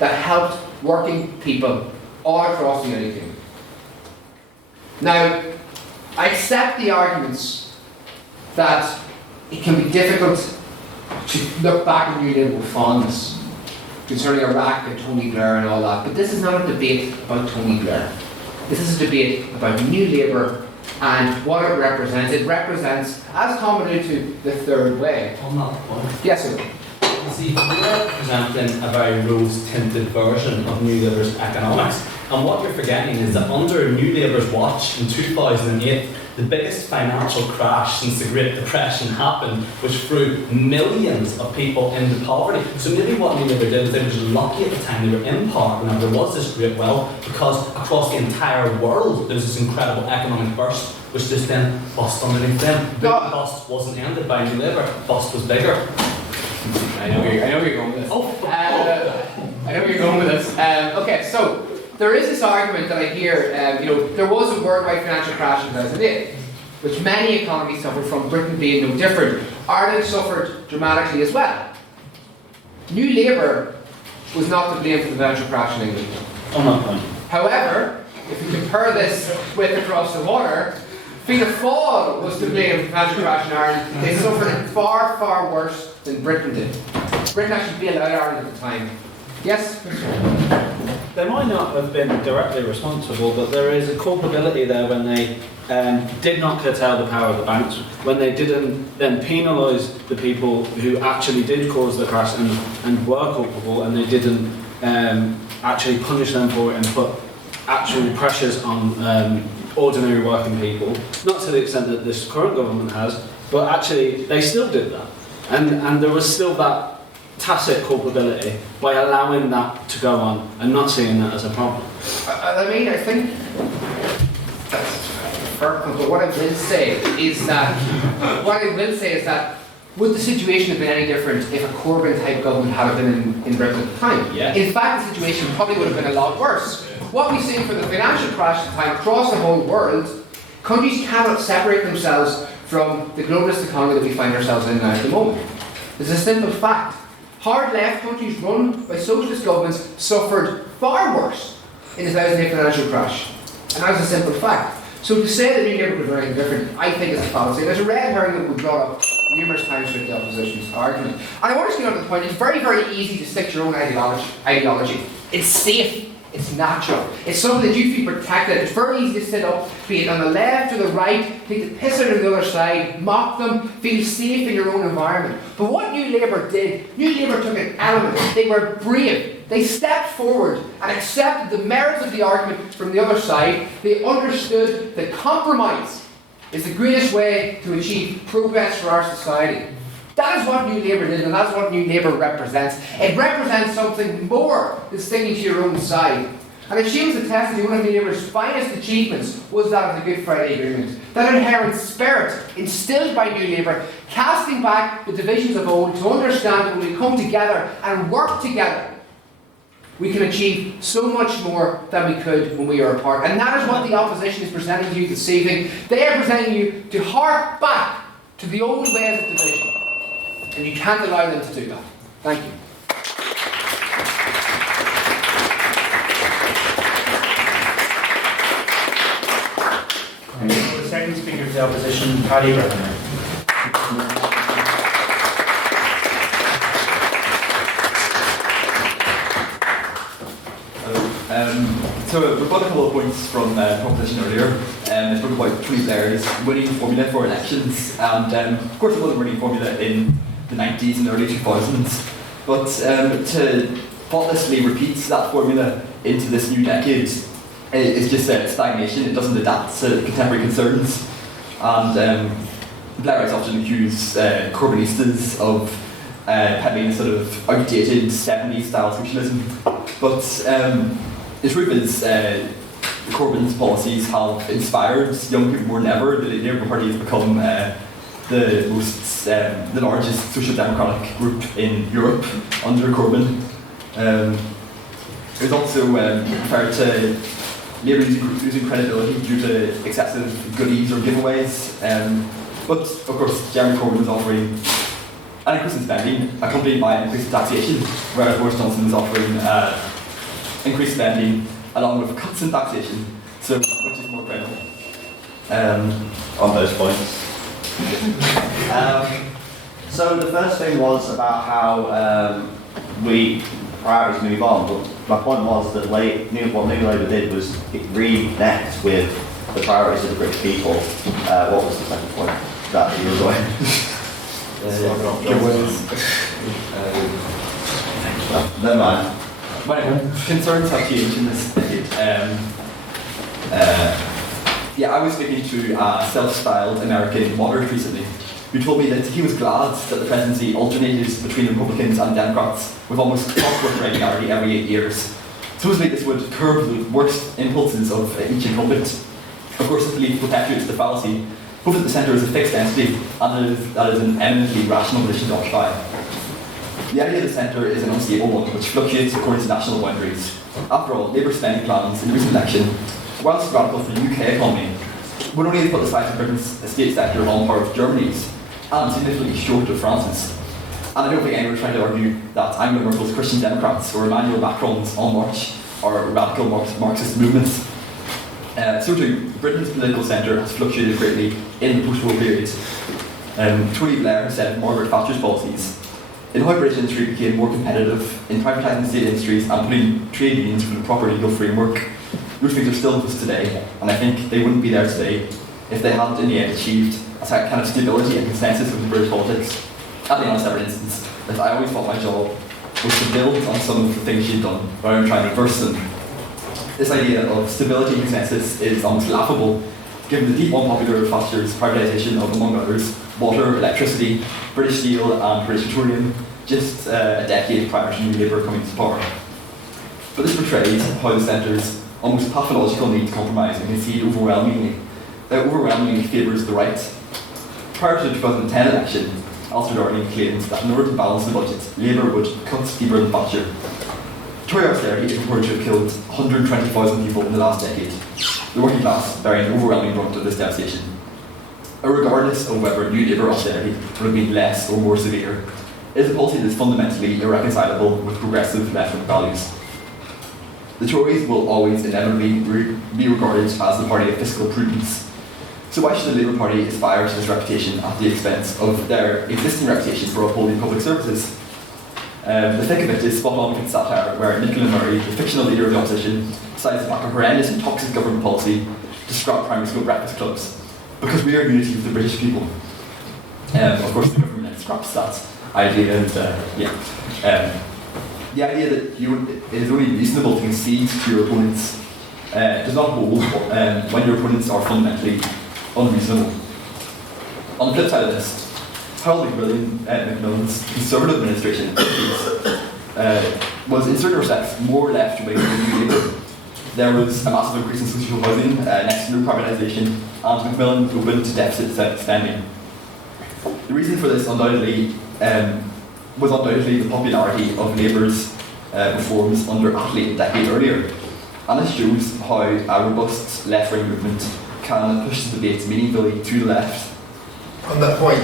that helped working people all across the United Kingdom. Now, I accept the arguments that it can be difficult to look back at New Labour with fondness concerning Iraq and Tony Blair and all that, but this is not a debate about Tony Blair. This is a debate about New Labour and what it represents. It represents, as Tom alluded to, the third way. On that point. Yes, sir. See, you're presenting a very rose-tinted version of New Labour's economics. And what you're forgetting is that under New Labour's watch in 2008, the biggest financial crash since the Great Depression happened, which threw millions of people into poverty. So maybe what New Labour did is they were just lucky at the time they were in power whenever there was this great wealth, because across the entire world there was this incredible economic burst, which just then bust underneath them. The bust wasn't ended by New Labour, bust was bigger. I know where you're going with this. I know where you're going with this. Okay, so there is this argument that I hear, there was a worldwide financial crash in 2008, which many economies suffered from, Britain being no different. Ireland suffered dramatically as well. New Labour was not to blame for the financial crash in England. On that point. However, if you compare this with across the water, Fianna Fáil was to blame for the financial crash in Ireland. They suffered it far, far worse than Britain did. Britain actually bailed out Ireland at the time. Yes? They might not have been directly responsible, but there is a culpability there when they did not curtail the power of the banks, when they didn't then penalise the people who actually did cause the crash and were culpable, and they didn't actually punish them for it and put actual pressures on ordinary working people. Not to the extent that this current government has, but actually they still did that. And there was still that tacit culpability by allowing that to go on and not seeing that as a problem. I mean, I think that's fair, but what I will say is that would the situation have been any different if a Corbyn type government had been in Britain at the time? Yeah. In fact, the situation probably would have been a lot worse. What we've seen for the financial crash at the time across the whole world, countries cannot separate themselves from the globalist economy that we find ourselves in now at the moment. It's a simple fact. Hard left countries run by socialist governments suffered far worse in the 2008 financial crash. And that's a simple fact. So to say that New Labour was very different, I think is a fallacy. There's a red herring that we brought up numerous times with the opposition's argument. And I want to get on to the point, it's very, very easy to stick to your own ideology. It's safe. It's natural. It's something that you feel protected. It's very easy to sit up, be it on the left or the right, take the piss out of the other side, mock them, feel safe in your own environment. But what New Labour did, New Labour took an element. They were brave. They stepped forward and accepted the merits of the argument from the other side. They understood that compromise is the greatest way to achieve progress for our society. That is what New Labour did, and that's what New Labour represents. It represents something more than sticking to your own side. And it shows attested to one of New Labour's finest achievements was that of the Good Friday Agreement. That inherent spirit instilled by New Labour, casting back the divisions of old to understand that when we come together and work together, we can achieve so much more than we could when we were apart. And that is what the opposition is presenting to you this evening. They are presenting you to hark back to the old ways of division. And you can't allow them to do that. Thank you. The second speaker of the opposition, Paddy Brennan. So we've got a couple of points from proposition earlier. They spoke about tweet players winning formula for elections, and of course it was a winning formula in the 90s and early 2000s. But to thoughtlessly repeat that formula into this new decade is just stagnation. It doesn't adapt to contemporary concerns. And Blairites often accuse Corbynistas of peddling a sort of outdated 70s style socialism. But the truth is, Corbyn's policies have inspired young people more than ever. The Labour Party has become the largest social democratic group in Europe under Corbyn. It was also referred to Labour losing credibility due to excessive goodies or giveaways. But of course, Jeremy Corbyn is offering an increase in spending accompanied by an increase in taxation, whereas Boris Johnson is offering increased spending along with cuts in taxation. So, which is more credible? On those points. So the first thing was about how priorities move on, but my point was that what New Labour did was reconnect with the priorities of the British people. What was the second point that you were going? Never mind. Concerns have changed in this decade. I was speaking to a self-styled American moderate recently who told me that he was glad that the presidency alternated between Republicans and Democrats with almost clockwork regularity every 8 years. Supposedly this would curb the worst impulses of each incumbent. Of course, this belief perpetuates the fallacy. Both at the centre is a fixed entity, and that is an eminently rational position to occupy. The idea of the centre is an unstable one, which fluctuates according to national boundaries. After all, Labour spending plans in the recent election, whilst radical for the UK economy, would only have put the size of Britain's state sector on par with Germany's, and significantly short of France's. And I don't think anyone is trying to argue that Angela Merkel's Christian Democrats or Emmanuel Macron's En Marche are radical Marxist movements. So too, Britain's political centre has fluctuated greatly in the post-war period. Tony Blair said of Margaret Thatcher's policies, in how British industry became more competitive, in privatising state industries and putting trade unions within a proper legal framework, those things are still with us today, and I think they wouldn't be there today if they hadn't in the end achieved a kind of stability and consensus within British politics. At the honest every instance, that I always thought my job was to build on some of the things she'd done, rather than trying to reverse them. This idea of stability and consensus is almost laughable, given the deep unpopular Thatcher's privatisation of, among others, water, electricity, British Steel and British Petroleum, just a decade prior to New Labour coming to power. But this portrays how the centre's almost pathological need to compromise and concede overwhelmingly favours the right. Prior to the 2010 election, Alistair Darling claimed that in order to balance the budget, Labour would cut deeper than Thatcher. Tory austerity is reported to have killed 120,000 people in the last decade, the working class bearing an overwhelming brunt of this devastation. Regardless of whether New Labour austerity would have been less or more severe, it is a policy that is fundamentally irreconcilable with progressive left-wing values. The Tories will always inevitably be regarded as the party of fiscal prudence. So why should the Labour Party aspire to this reputation at the expense of their existing reputation for upholding public services? The thick of it is spot on with satire, where Nicola Murray, the fictional leader of the opposition, decides to back a horrendous and toxic government policy to scrap primary school breakfast clubs, because we are in unity with the British people. Of course, the government scraps that idea, and the idea that it is only reasonable to concede to your opponents does not hold when your opponents are fundamentally unreasonable. On the flip side of this, Harold Macmillan's Conservative administration was in certain respects more left-wing than New Labour. There was a massive increase in social housing, next to no privatisation, and Macmillan opened to deficit spending. The reason for this was undoubtedly the popularity of Labour's reforms under Attlee a decade earlier, and this shows how a robust left-wing movement can push the debate meaningfully to the left. On that point,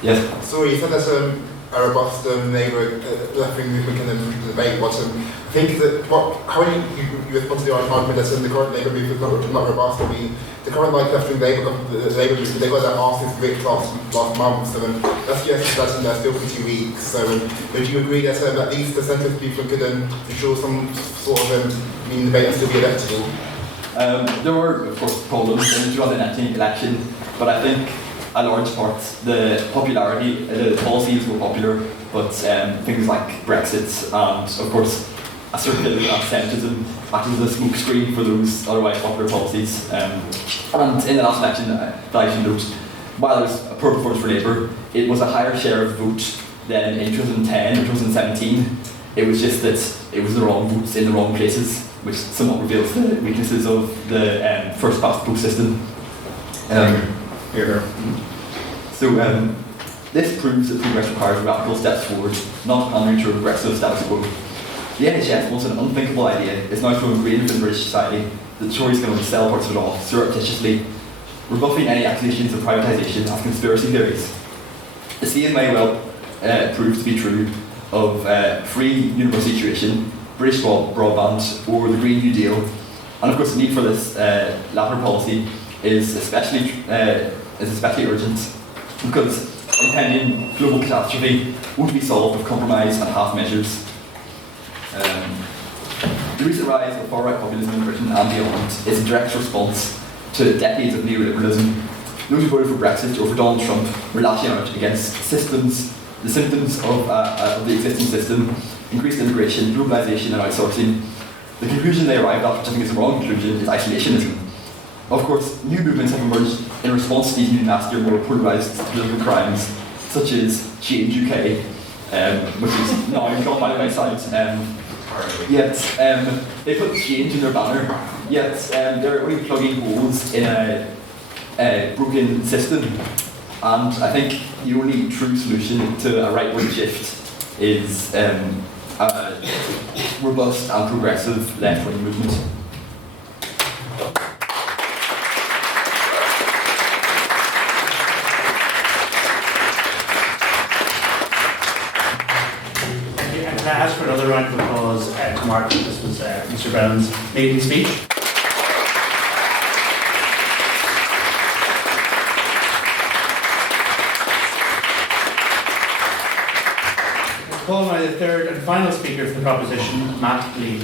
yes. So you said there's a robust Labour left-wing movement in the debate. But I think that how you respond to the argument that the current Labour movement is not robust. I mean, the current left-wing Labour movement, they got that massive rich last month, so that's suggesting they're still pretty weak. So would you agree that at least the centrist people could ensure some sort of debate and still be electable? There were, of course, problems in the 2019 election, but I think a large part the popularity, the policies were popular, but things like Brexit and, of course, a circular anti-Semitism acted as a smokescreen for those otherwise popular policies. And in the last election, that I should note, while there was a poor performance for Labour, it was a higher share of vote than in 2010 or 2017. It was just that it was the wrong votes in the wrong places, which somewhat reveals the weaknesses of the first past the post system. So this proves that progress requires radical steps forward, not pandering to a regressive status quo. The NHS, once an unthinkable idea, is now so ingrained within British society that the Tories can only sell parts of it off surreptitiously, rebuffing any accusations of privatisation as conspiracy theories. The same may well prove to be true of free university tuition, British broadband, or the Green New Deal. And of course, the need for this latter policy is especially urgent, because impending global catastrophe won't be solved with compromise and half measures. The recent rise of far-right populism in Britain and beyond is a direct response to decades of neoliberalism. Those who voted for Brexit or for Donald Trump were lashing out against the symptoms of the existing system: increased immigration, globalisation and outsourcing. The conclusion they arrived at, which I think is the wrong conclusion, is isolationism. Of course, new movements have emerged in response to these new, nastier, more polarised political crimes, such as Change UK, which is now gone by the wayside. Yet they put change in their banner, yet they're only plugging holes in a broken system. And I think the only true solution to a right-wing shift is a robust and progressive left-wing movement. Can I ask for another round of applause to Mark? This was Mr. Brown's maiden speech. call my third and final speaker for the proposition, Matt Lee.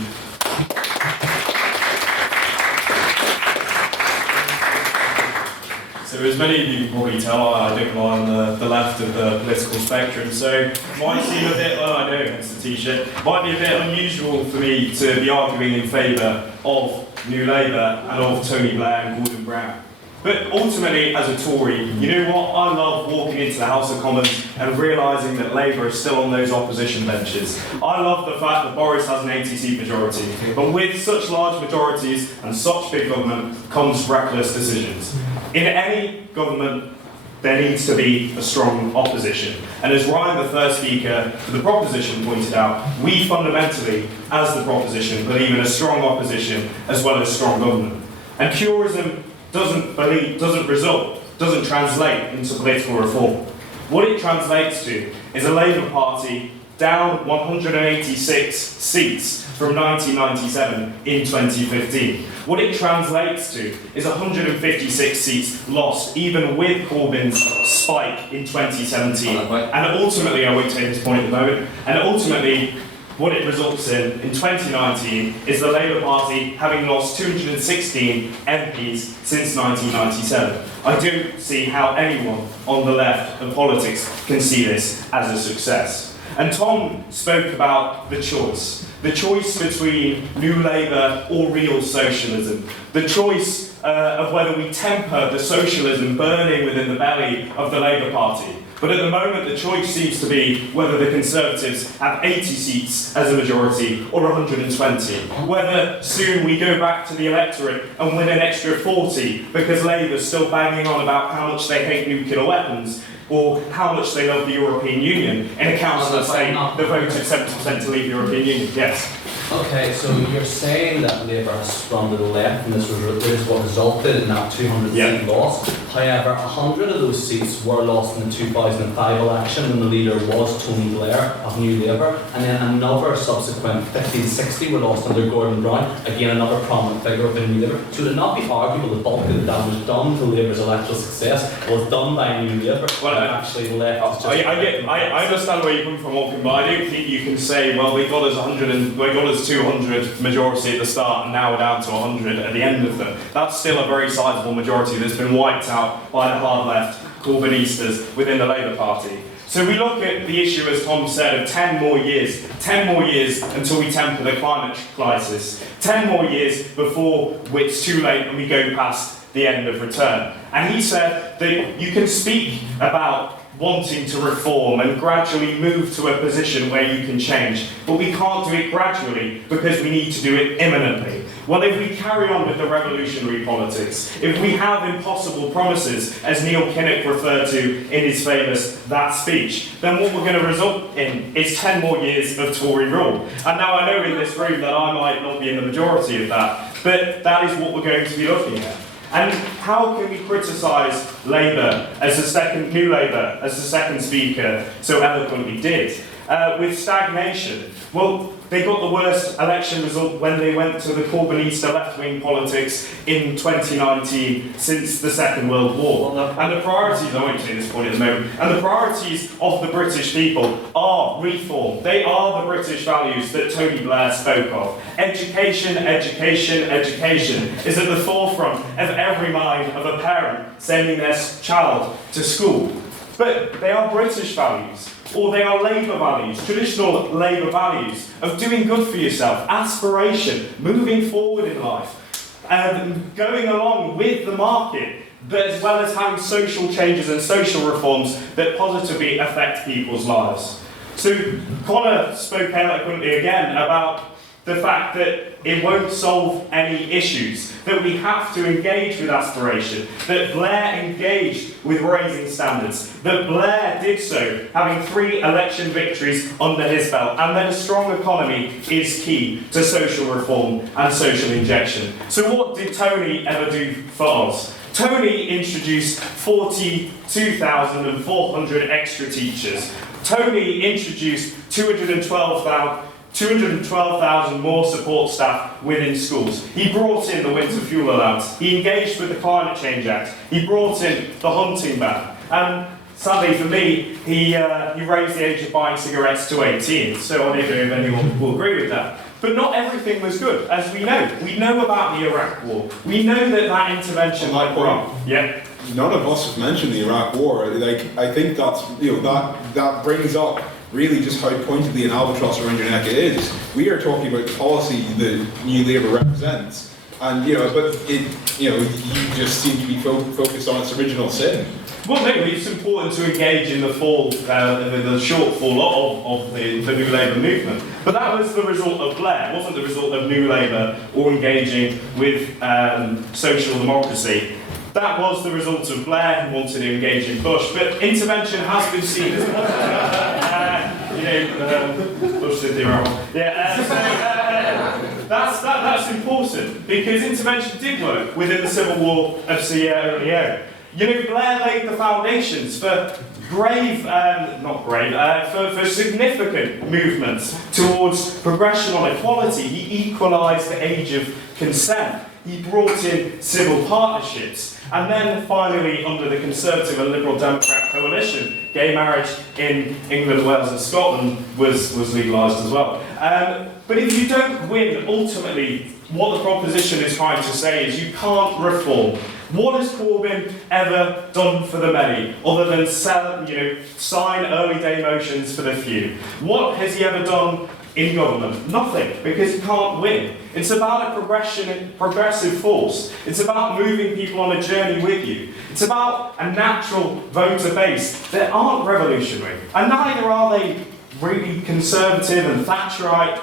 So as many of you can probably tell, I don't lie on the left of the political spectrum, so might seem a bit, well I know, hence the t-shirt, might be a bit unusual for me to be arguing in favour of New Labour and of Tony Blair and Gordon Brown. But ultimately, as a Tory, you know what? I love walking into the House of Commons and realising that Labour is still on those opposition benches. I love the fact that Boris has an 80-seat majority. But with such large majorities and such big government comes reckless decisions. In any government, there needs to be a strong opposition. And as Ryan, the first speaker for the proposition, pointed out, we fundamentally, as the proposition, believe in a strong opposition as well as strong government. And purism doesn't translate into political reform. What it translates to is a Labour Party down 186 seats from 1997 in 2015. What it translates to is 156 seats lost, even with Corbyn's spike in 2017. And ultimately, I won't take this point at the moment, and ultimately, what it results in 2019 is the Labour Party having lost 216 MPs since 1997. I don't see how anyone on the left of politics can see this as a success. And Tom spoke about the choice between New Labour or real socialism, the choice of whether we temper the socialism burning within the belly of the Labour Party. But at the moment, the choice seems to be whether the Conservatives have 80 seats as a majority or 120. Whether soon we go back to the electorate and win an extra 40 because Labour's still banging on about how much they hate nuclear weapons or how much they love the European Union in a council that say they voted 70% to leave the European Union. Yes. Okay, so you're saying that Labour has sprung to the left and this is what resulted in that 200 seat loss. However, 100 of those seats were lost in the 2005 election when the leader was Tony Blair of New Labour, and then another subsequent 50 to 60 were lost under Gordon Brown, again another prominent figure of New Labour. So would it not be arguable the bulk of the damage done to Labour's electoral success was done by New Labour, well, actually the left is just... I understand where you're coming from, Malcolm, but I don't think you can say, well, we got us 200 majority at the start and now we're down to 100 at the end of them. That's still a very sizable majority that's been wiped out by the hard left Corbynistas within the Labour Party. So we look at the issue, as Tom said, of 10 more years until we temper the climate crisis, 10 more years before it's too late and we go past the end of return. And he said that you can speak about wanting to reform and gradually move to a position where you can change, but we can't do it gradually because we need to do it imminently. Well, if we carry on with the revolutionary politics, if we have impossible promises, as Neil Kinnock referred to in his famous That speech, then what we're going to result in is 10 more years of Tory rule. And now I know in this room that I might not be in the majority of that, but that is what we're going to be looking at. And how can we criticise Labour as New Labour, as the second speaker so eloquently did, with stagnation? Well, they got the worst election result when they went to the Corbynista left-wing politics in 2019 since the Second World War. And the priorities, I won't say this point at the moment, and the priorities of the British people are reform. They are the British values that Tony Blair spoke of. Education, education, education is at the forefront of every mind of a parent sending their child to school. But they are British values, or they are Labour values, traditional Labour values of doing good for yourself, aspiration, moving forward in life, going along with the market, but as well as having social changes and social reforms that positively affect people's lives. So Connor spoke eloquently again about the fact that it won't solve any issues, that we have to engage with aspiration, that Blair engaged with raising standards, that Blair did so, having 3 election victories under his belt, and that a strong economy is key to social reform and social injection. So what did Tony ever do for us? Tony introduced 42,400 extra teachers. Tony introduced 212,000 more support staff within schools. He brought in the winter fuel allowance. He engaged with the Climate Change Act. He brought in the hunting ban. And sadly for me, he raised the age of buying cigarettes to 18, so I don't know if anyone will agree with that. But not everything was good, as we know. We know about the Iraq War. We know that intervention went wrong. Yeah. None of us have mentioned the Iraq War. Like, I think that's, that brings up really just how pointedly an albatross around your neck it is. We are talking about policy that New Labour represents, and but you just seem to be focused on its original sin. Well, maybe it's important to engage in the shortfall of the New Labour movement. But that was the result of Blair. It wasn't the result of New Labour or engaging with social democracy. That was the result of Blair, who wanted to engage in Bush. But intervention has been seen as Bush did the wrong. That's important, because intervention did work within the Civil War of Sierra Leone. Blair laid the foundations for for significant movements towards progression on equality. He equalised the age of consent. He brought in civil partnerships. And then finally, under the Conservative and Liberal Democrat coalition, gay marriage in England, Wales and Scotland was legalised as well. But if you don't win, ultimately, what the proposition is trying to say is you can't reform. What has Corbyn ever done for the many, other than sign early day motions for the few? What has he ever done in government? Nothing, because he can't win. It's about a progressive force. It's about moving people on a journey with you. It's about a natural voter base that aren't revolutionary, and neither are they really conservative and Thatcherite.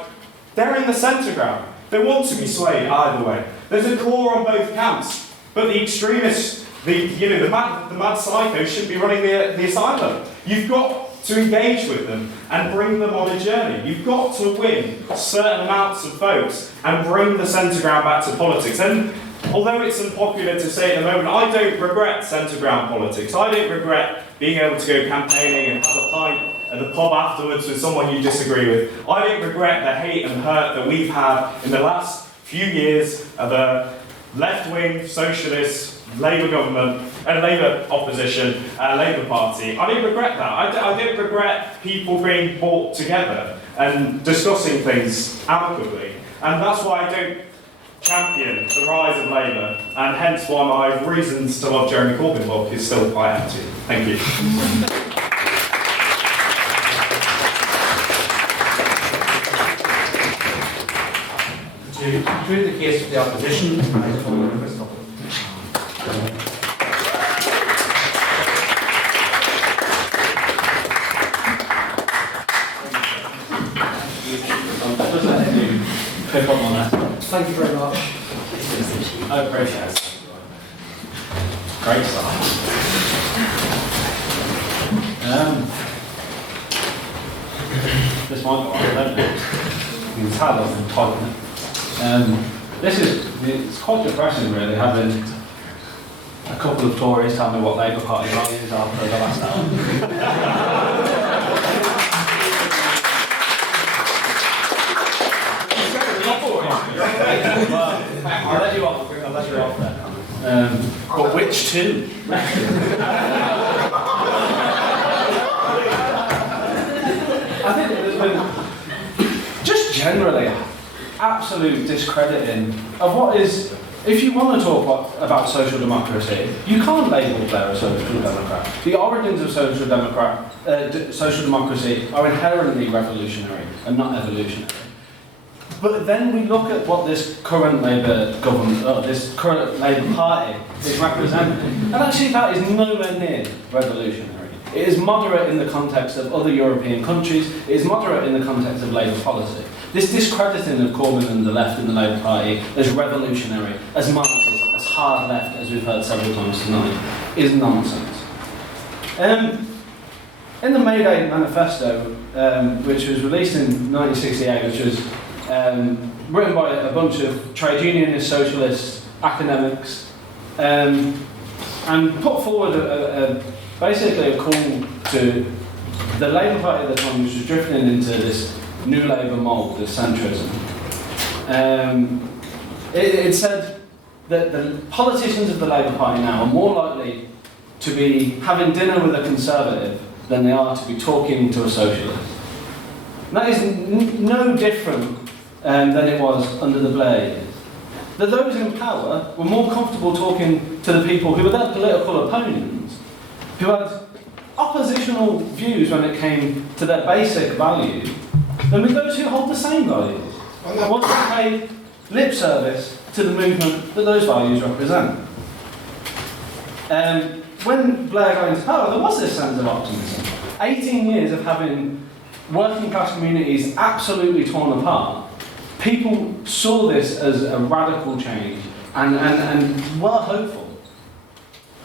They're in the centre ground. They want to be swayed either way. There's a core on both camps. But the extremists, the mad psychos should be running the asylum. You've got to engage with them and bring them on a journey. You've got to win certain amounts of votes and bring the centre ground back to politics. And although it's unpopular to say at the moment, I don't regret centre ground politics. I don't regret being able to go campaigning and have a pint at the pub afterwards with someone you disagree with. I don't regret the hate and hurt that we've had in the last few years of a left-wing, socialist, Labour government, Labour opposition, Labour Party. I don't regret that. I don't regret people being brought together and discussing things amicably. And that's why I don't champion the rise of Labour, and hence why my reasons to love Jeremy Corbyn book is still quite empty. Thank you. To conclude the case of the opposition, I call on Crystal. Pick up on that. Thank you very much. I appreciate it. Great stuff. This might go on, I don't know. It's hard to typing it. It's quite depressing really, having a couple of Tories tell me what Labour Party values are for the last hour. I'll let you off there. But which two? I think there's been, just generally, absolute discrediting of what is. If you want to talk about social democracy, you can't label Blair a social democrat. The origins of social democracy are inherently revolutionary and not evolutionary. But then we look at what this current Labour government, or this current Labour Party is representing, and actually that is nowhere near revolutionary. It is moderate in the context of other European countries. It is moderate in the context of Labour policy. This discrediting of Corbyn and the left in the Labour Party as revolutionary, as Marxist, as hard left, as we've heard several times tonight, is nonsense. In the May Day manifesto, which was released in 1968, which was written by a bunch of trade unionist, socialist, academics, and put forward basically a call to the Labour Party at the time, which was drifting into this New Labour mould, this centrism. It said that the politicians of the Labour Party now are more likely to be having dinner with a Conservative than they are to be talking to a Socialist. And that is no different than it was under the Blair years. That those in power were more comfortable talking to the people who were their political opponents, who had oppositional views when it came to their basic values, than with those who hold the same values, and want to pay lip service to the movement that those values represent. When Blair got into power, there was this sense of optimism. 18 years of having working class communities absolutely torn apart, people saw this as a radical change and were hopeful.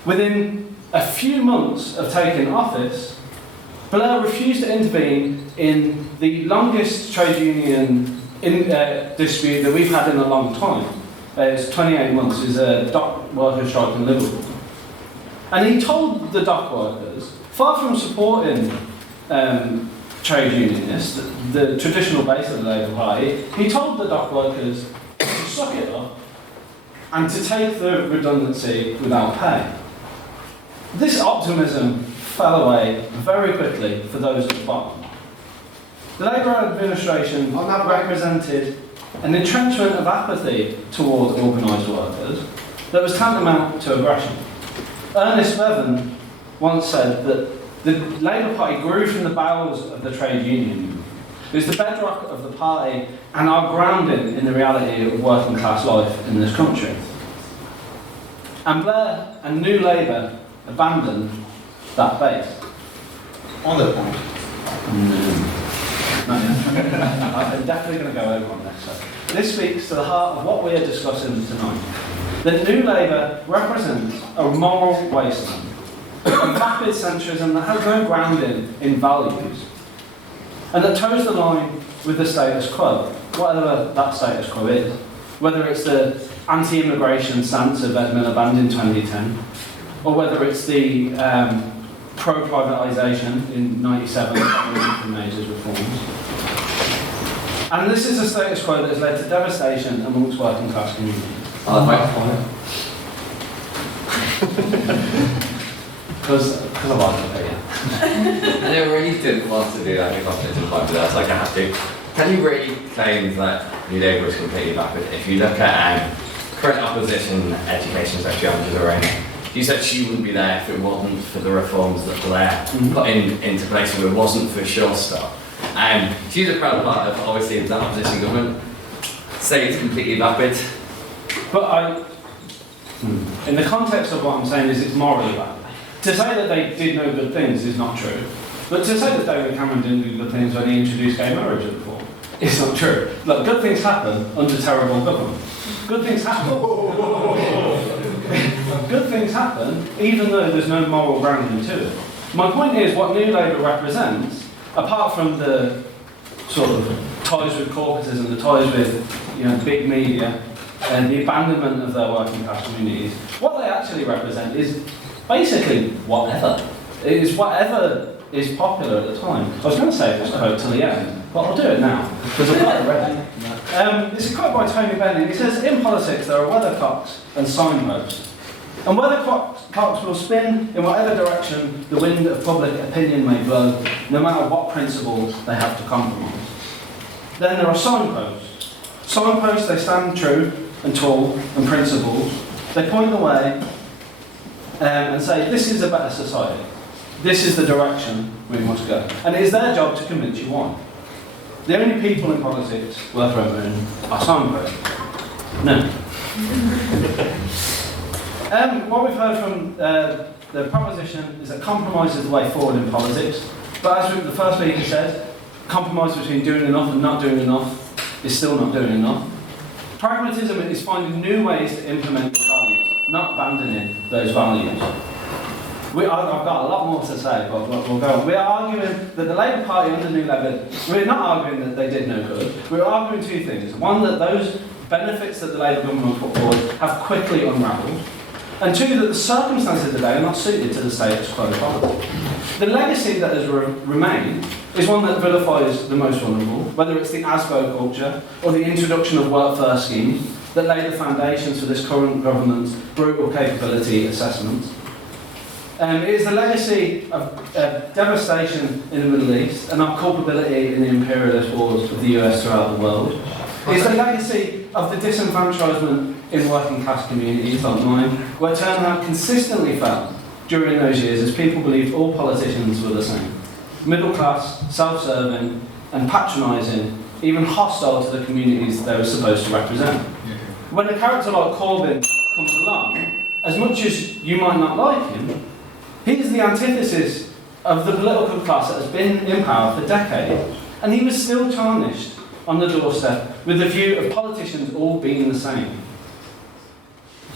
Within a few months of taking office, Blair refused to intervene in the longest trade union dispute that we've had in a long time. It's 28 months, it's a dock worker strike in Liverpool. And he told the dock workers, far from supporting trade unionists, the traditional base of the Labour Party, he told the dock workers to suck it up and to take the redundancy without pay. This optimism fell away very quickly for those at the bottom. The Labour administration represented an entrenchment of apathy towards organised workers that was tantamount to aggression. Ernest Bevan once said that the Labour Party grew from the bowels of the trade union movement. It was the bedrock of the party and our grounding in the reality of working class life in this country. And Blair and New Labour abandoned that base. On the point. I'm definitely going to go over on this. So. This speaks to the heart of what we are discussing tonight. That New Labour represents a moral wasteland, a vapid centrism that has no grounding in values, and that toes the line with the status quo, whatever that status quo is. Whether it's the anti-immigration stance of Ed Miliband in 2010, or whether it's the pro-privatisation in 97 from Major's reforms. And this is a status quo that has led to devastation amongst working class communities. Because I like it, yeah. And I really didn't want to do that in confidence and fight, but I was like, I have to. Can you really claim that New Labour is completely backward? If you look at current opposition education secretary Angela Rayner, she said she wouldn't be there if it wasn't for the reforms that Blair put into place, if it wasn't for Sure Stop. She's a proud part of, obviously, the opposition government. Say it's completely vapid. But in the context of what I'm saying is it's morally bad. To say that they did no good things is not true. But to say that David Cameron didn't do good things when he introduced gay marriage reform is not true. Look, good things happen under terrible government. Good things happen. Good things happen even though there's no moral grounding to it. My point is what New Labour represents, apart from the sort of ties with corporatism, the ties with big media, and the abandonment of their working class communities, what they actually represent is basically whatever. It is whatever is popular at the time. I was going to say this quote till the end, but I'll do it now, because I've got it ready. This is a quote by Tony Benning. He says, in politics there are weathercocks and signposts. And weathercocks will spin in whatever direction the wind of public opinion may blow, no matter what principle they have to compromise. Then there are signposts. Signposts, they stand true and tall and principled. They point the way and say, this is a better society. This is the direction we must go. And it is their job to convince you why. The only people in politics worth remembering are signposts. No. What we've heard from the proposition is that compromise is the way forward in politics. But as the first speaker said, compromise between doing enough and not doing enough is still not doing enough. Pragmatism is finding new ways to implement your values, not abandoning those values. I've got a lot more to say, but we'll go on. We are arguing that the Labour Party under New Labour, we're not arguing that they did no good. We're arguing two things. One, that those benefits that the Labour government put forward have quickly unravelled. And two, that the circumstances today are not suited to the status quo policy. The legacy that has remained is one that vilifies the most vulnerable, whether it's the ASBO culture or the introduction of work-first schemes that lay the foundations for this current government's brutal capability assessments. It is the legacy of devastation in the Middle East and of culpability in the imperialist wars of the US throughout the world. It is the legacy of the disenfranchisement in working class communities like mine, where turnout consistently fell during those years as people believed all politicians were the same. Middle class, self-serving and patronising, even hostile to the communities they were supposed to represent. When a character like Corbyn comes along, as much as you might not like him, he is the antithesis of the political class that has been in power for decades, and he was still tarnished on the doorstep with the view of politicians all being the same.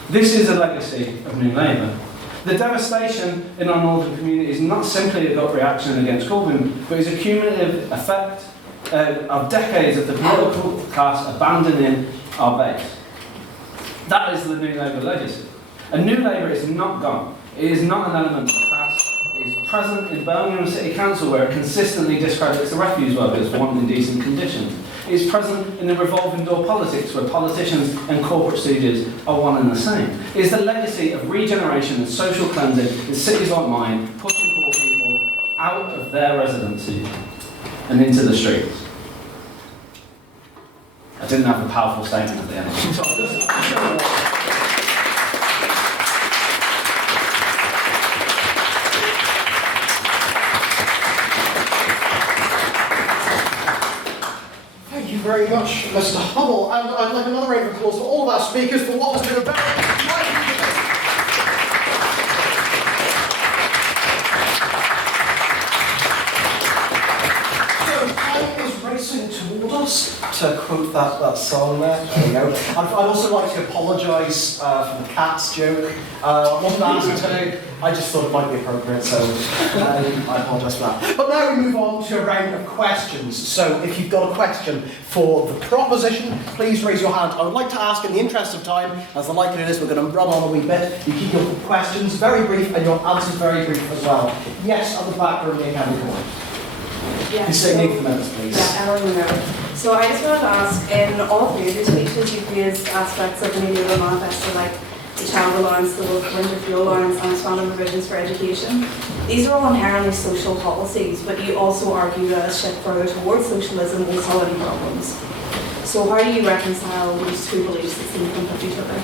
This is a legacy of New Labour. The devastation in our northern community is not simply a gut reaction against Corbyn, but is a cumulative effect of decades of the political class abandoning our base. That is the New Labour legacy. And New Labour is not gone. It is not an element of class. It is present in Birmingham City Council, where it consistently discredits the refuse workers for wanting decent conditions. It is present in the revolving door politics, where politicians and corporate stooges are one and the same. It is the legacy of regeneration and social cleansing in cities like mine, pushing poor people out of their residency and into the streets. I didn't have a powerful statement at the end. Thank you very much, Mr. Hubble, and I'd like another round of applause for all of our speakers for what has been a very So, time is racing toward us, to quote that song there. There we go. I'd also like to apologise for the cats joke. I wasn't asked to. I just thought it might be appropriate, so I apologise for that. But now we move on to a round of questions. So if you've got a question for the proposition, please raise your hand. I would like to ask, in the interest of time, as the likelihood is we're going to run on a wee bit, you keep your questions very brief and your answers very brief as well. Yes, at the back room, the Academy Court. Yeah, You say name for minutes, please. Yeah, Ellen Monroe. So I just wanted to ask, in all three of your speeches, you've raised aspects of the New Labour manifesto, like the child allowance, the winter fuel allowance, and expanded provisions for education. These are all inherently social policies, but you also argue that a shift further towards socialism will solve any problems. So how do you reconcile these two beliefs that seem to conflict each other?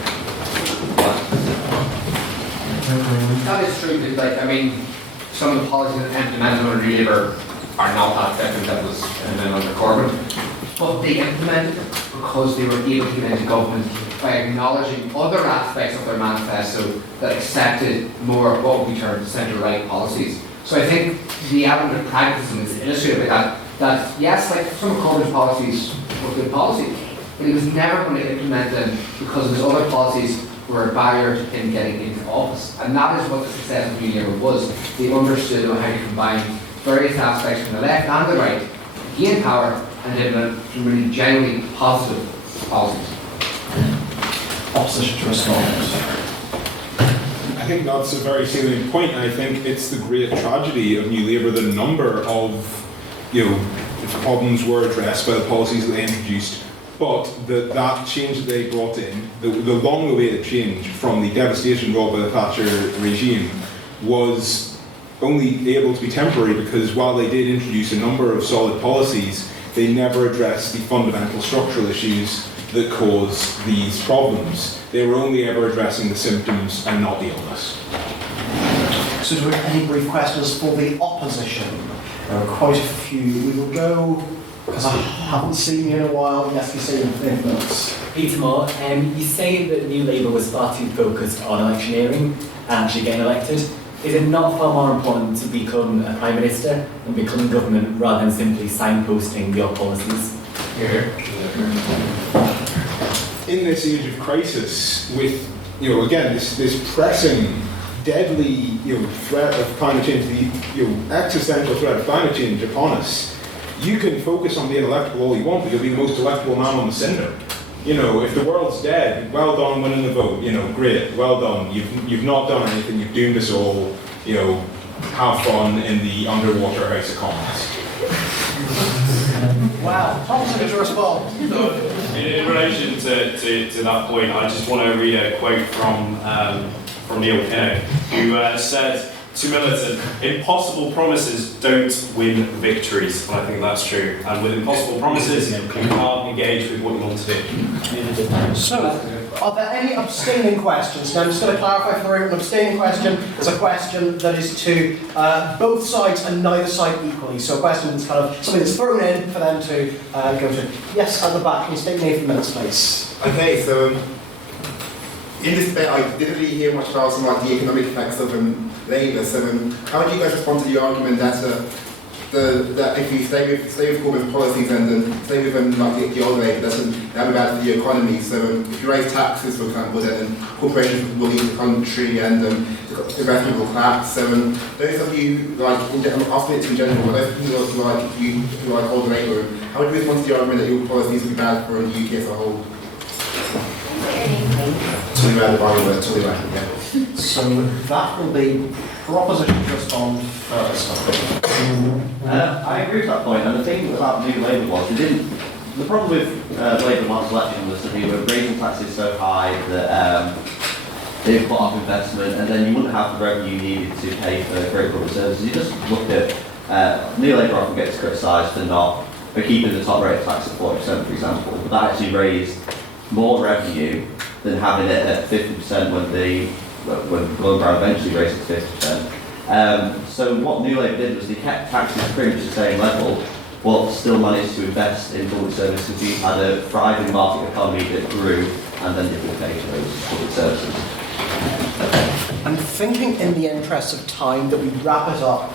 That is true, because, like, I mean, some of the policies implemented under New Labour are not that different that was implemented under Corbyn, but they implemented it because they were able to get into government by acknowledging other aspects of their manifesto that accepted more of what we term centre-right policies. So I think the element of pragmatism is illustrated by that yes, like some of Corbyn's policies were good policies, but he was never going to implement them because his other policies were a barrier to him getting into office. And that is what the success of New Labour was. They understood how to combine various aspects from the left and the right to gain power and implement really genuinely positive policies. Opposition to respond. I think that's a very salient point, and I think it's the great tragedy of New Labour, the number of, problems were addressed by the policies that they introduced, but that change that they brought in, the long-awaited change from the devastation wrought by the Thatcher regime, was only able to be temporary because while they did introduce a number of solid policies, they never addressed the fundamental structural issues that cause these problems. They were only ever addressing the symptoms and not the illness. So do we have any brief questions for the opposition? There are quite a few. We will go, because I haven't seen you in a while. Yes, you see in notes. Peter Moore, you say that New Labour was far too focused on electioneering and actually getting elected. Is it not far more important to become a Prime Minister and become a government rather than simply signposting your policies? In this age of crisis, with again this pressing, deadly threat of climate change, the existential threat of climate change upon us, you can focus on being electable all you want, but you'll be the most electable man on the cinder. If the world's dead, well done winning the vote. Great, well done. You've not done anything. You've doomed us all. Have fun in the underwater House of Commons. Wow, Thompson to respond. In relation to that point, I just want to read a quote from Neil Kinnock, who said too militant. Impossible promises don't win victories, and I think that's true. And with impossible promises, you can't engage with what you want to do. So, are there any abstaining questions? Now, I'm just going to clarify for the room. An abstaining question is a question that is to both sides and neither side equally. So, a question that's kind of something that's thrown in for them to go to. Yes, at the back. Can you state your name for minutes, please? Okay, so in this debate, I didn't really hear much about some like the economic effects of Labour. So, how would you guys respond to the argument that that if you stay with Corbyn's policies and stay with like the old Labour, that'll be bad for the economy? So, if you raise taxes, for example, then corporations will leave the country and the investment will collapse. So, those of you like, I'm asking it to in general, those of you who like old Labour, how would you respond to the argument that your policies will be bad for the UK as a whole? Totally right, the Bible word, totally right, yeah. So that will be proposition to respond first, I think. I agree with that point, and the thing about New Labour was, the problem with Labour last election was that they were raising taxes so high that they put off investment, and then you wouldn't have the revenue needed to pay for great public services. You just look at, New Labour often gets criticised for keeping the top rate of tax at 40%, for example, but that actually raised more revenue than having it at 50% when Gordon Brown eventually raised it to 50%. So what New Labour did was they kept taxes pretty much the same level, but still managed to invest in public services because we had a thriving market economy that grew, and then they could pay for those public services. I'm thinking in the interest of time that we wrap it up,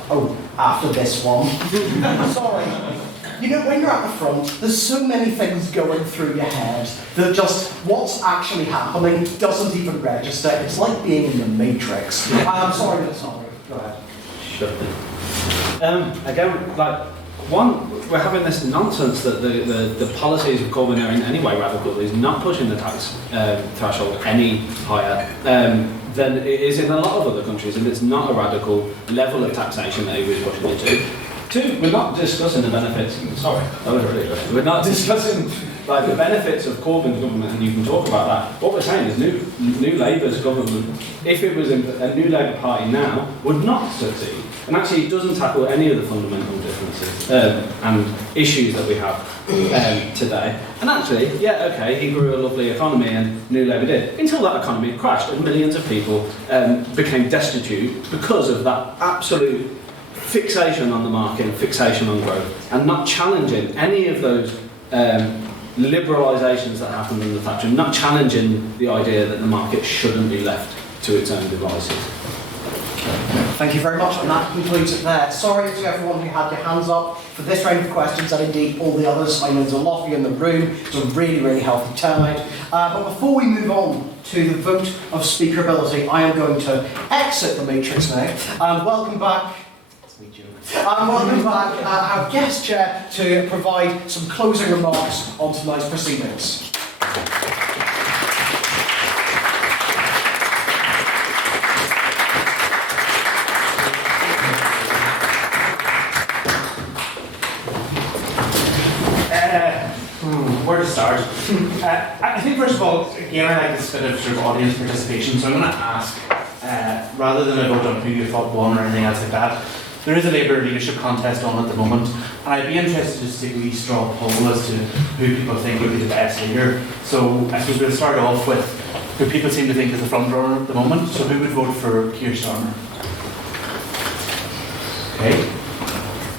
after this one. Sorry. You know, when you're at the front, there's so many things going through your head that just what's actually happening doesn't even register. It's like being in the Matrix. I'm sorry, that's not right. Go ahead. Sure. Again, like, we're having this nonsense that the policies of Corbyn are in any way radical. He's not pushing the tax threshold any higher than it is in a lot of other countries, and it's not a radical level of taxation that he was pushing into. Two, we're not discussing the benefits. Sorry, that was really good. We're not discussing like the benefits of Corbyn's government, and you can talk about that. What we're saying is New Labour's government, if it was a New Labour Party now, would not succeed. And actually, it doesn't tackle any of the fundamental differences and issues that we have today. And actually, yeah, okay, he grew a lovely economy, and New Labour did, until that economy crashed, and millions of people became destitute because of that absolute fixation on the market and fixation on growth, and not challenging any of those liberalisations that happened in the Thatcher, not challenging the idea that the market shouldn't be left to its own devices. Thank you very much, and that concludes it there. Sorry to everyone who had your hands up for this round of questions, and indeed all the others. I know there's a lot of you in the room. It's a really, really healthy turnout. But before we move on to the vote of speakerability, I am going to exit the Matrix now and welcome back. Welcome back our guest chair to provide some closing remarks on tonight's proceedings. Where to start? I think first of all, again, I like this bit of sort of audience participation, so I'm going to ask, rather than a vote on who you thought won or anything else like that, there is a Labour leadership contest on at the moment, and I'd be interested to see a wee straw poll as to who people think would be the best leader. So I suppose we'll start off with who people seem to think is the front runner at the moment. So who would vote for Keir Starmer? Okay.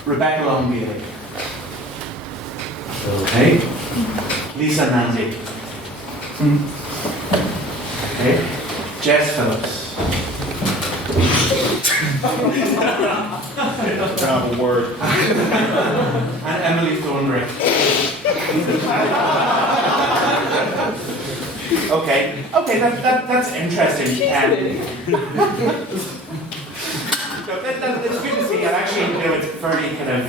Rebecca Long-Bailey. Okay. Lisa Nandy. Okay. Jess Phillips. Terrible word. And Emily Thornberry. Okay, that's interesting. It's good to see, and actually, it's fairly kind of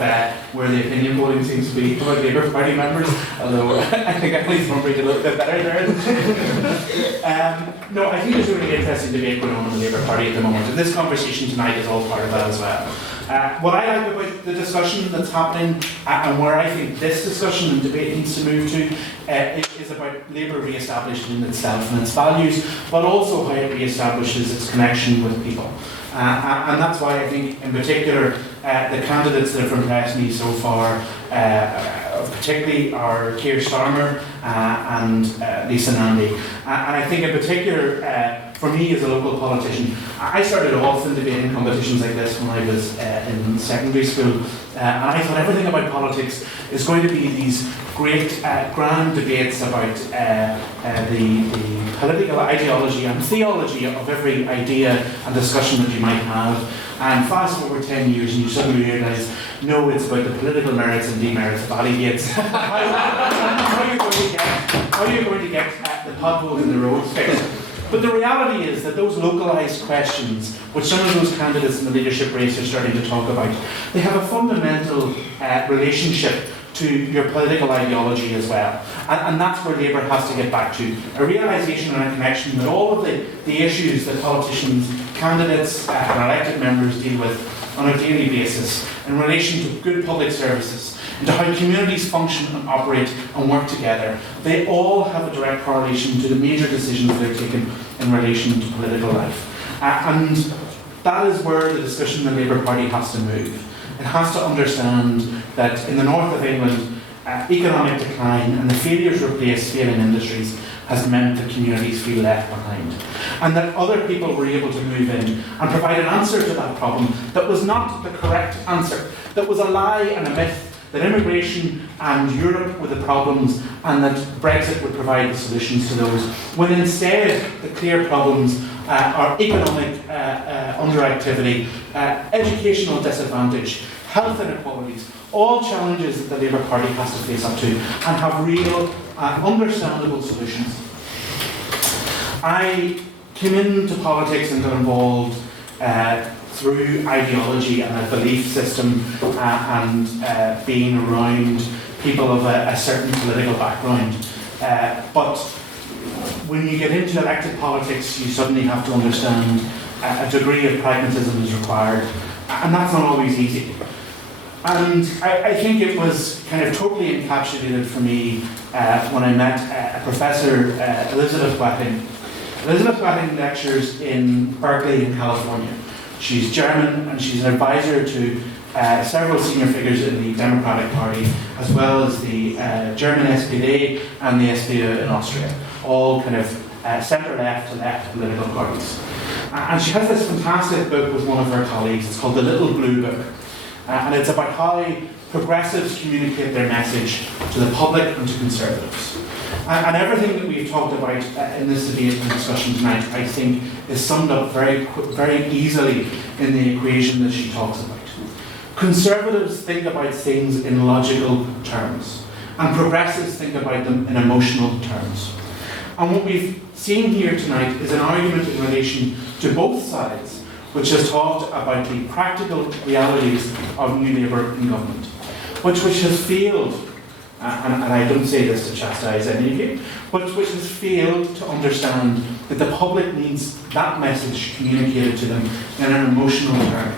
where the opinion polling seems to be about Labour Party members, although I think Emily Thornberry did a little bit better there. No, I think there's a really interesting debate going on in the Labour Party at the moment, and this conversation tonight is all part of that as well. What I like about the discussion that's happening, and where I think this discussion and debate needs to move to, is about Labour re-establishing itself and its values, but also how it re-establishes its connection with people. And that's why I think, in particular, the candidates that have impressed me so far, particularly are Keir Starmer and Lisa Nandy. And I think in particular, for me as a local politician, I started off in debating competitions like this when I was in secondary school. And I thought everything about politics is going to be these great grand debates about the political ideology and theology of every idea and discussion that you might have. And fast forward 10 years and you suddenly realise, no, it's about the political merits and demerits of Ali Gates. How are you going to get the potholes in the road fixed? But the reality is that those localised questions, which some of those candidates in the leadership race are starting to talk about, they have a fundamental relationship to your political ideology as well. And that's where Labour has to get back to. A realisation and a connection that all of the issues that politicians, candidates and elected members deal with on a daily basis in relation to good public services, and to how communities function and operate and work together, they all have a direct correlation to the major decisions that are taken in relation to political life. And that is where the discussion in the Labour Party has to move. It has to understand that in the north of England, economic decline and the failure to replace failing industries has meant that communities feel left behind. And that other people were able to move in and provide an answer to that problem that was not the correct answer, that was a lie and a myth, that immigration and Europe were the problems and that Brexit would provide the solutions to those, when instead the clear problems are economic underactivity, educational disadvantage, health inequalities, all challenges that the Labour Party has to face up to and have real, understandable solutions. I came into politics and got involved through ideology and a belief system and being around people of a certain political background. But when you get into elected politics, you suddenly have to understand a degree of pragmatism is required, and that's not always easy. And I think it was kind of totally encapsulated for me when I met Professor Elizabeth Wetting. Elizabeth Wetting lectures in Berkeley in California. She's German and she's an advisor to several senior figures in the Democratic Party, as well as the German SPD and the SPÖ in Austria, all kind of centre-left to left political parties. And she has this fantastic book with one of her colleagues. It's called The Little Blue Book. And it's about how progressives communicate their message to the public and to conservatives. And everything that we've talked about in this debate and discussion tonight, I think, is summed up very easily in the equation that she talks about. Conservatives think about things in logical terms, and progressives think about them in emotional terms. And what we've seen here tonight is an argument in relation to both sides, which has talked about the practical realities of New Labour in government, which has failed, and I don't say this to chastise any of you, but which has failed to understand that the public needs that message communicated to them in an emotional term.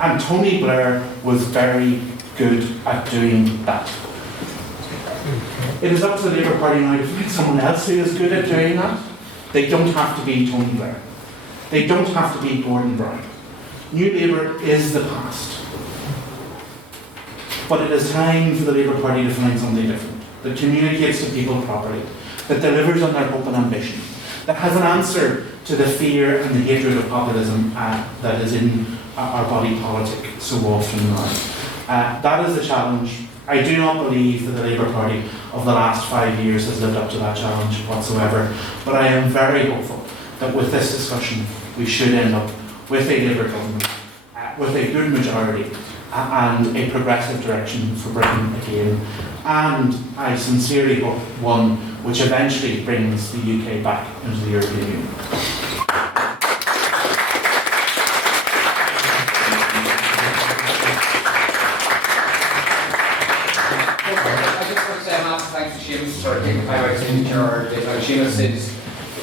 And Tony Blair was very good at doing that. It is up to the Labour Party now to find someone else who is good at doing that. They don't have to be Tony Blair. They don't have to be Gordon Brown. New Labour is the past. But it is time for the Labour Party to find something different, that communicates to people properly, that delivers on their hope and ambition, that has an answer to the fear and the hatred of populism that is in our body politic so often now. That is the challenge. I do not believe that the Labour Party of the last 5 years has lived up to that challenge whatsoever, but I am very hopeful that with this discussion we should end up with a Labour government, with a good majority and a progressive direction for Britain again, and I sincerely hope one which eventually brings the UK back into the European Union. I just want to say a massive thanks to Seamus for taking the time out to enter this. Seamus is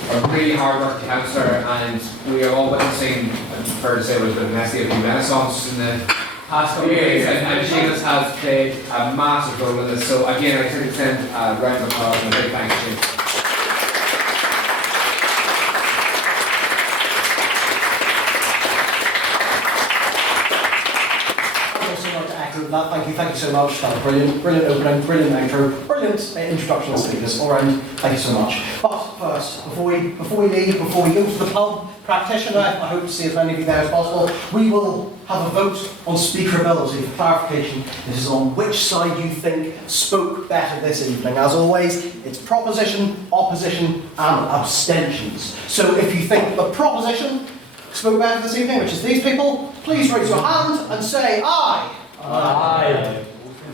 a really hard-working councillor, and we are all witnessing, I'm fair to say, it was a messy renaissance in the past couple of years, and Seamus has played a massive role in this. So again, I certainly send a round of applause and a big thanks to Seamus. Thank you so much. That was brilliant opening, brilliant intro, brilliant introduction of speakers. All round, thank you so much. But first, before we leave, before we go to the pub, practitioner, I hope to see as many of you there as possible. We will have a vote on speakerability. For clarification, this is on which side you think spoke better this evening. As always, it's proposition, opposition, and abstentions. So if you think the proposition spoke better this evening, which is these people, please raise your hand and say aye. Aye.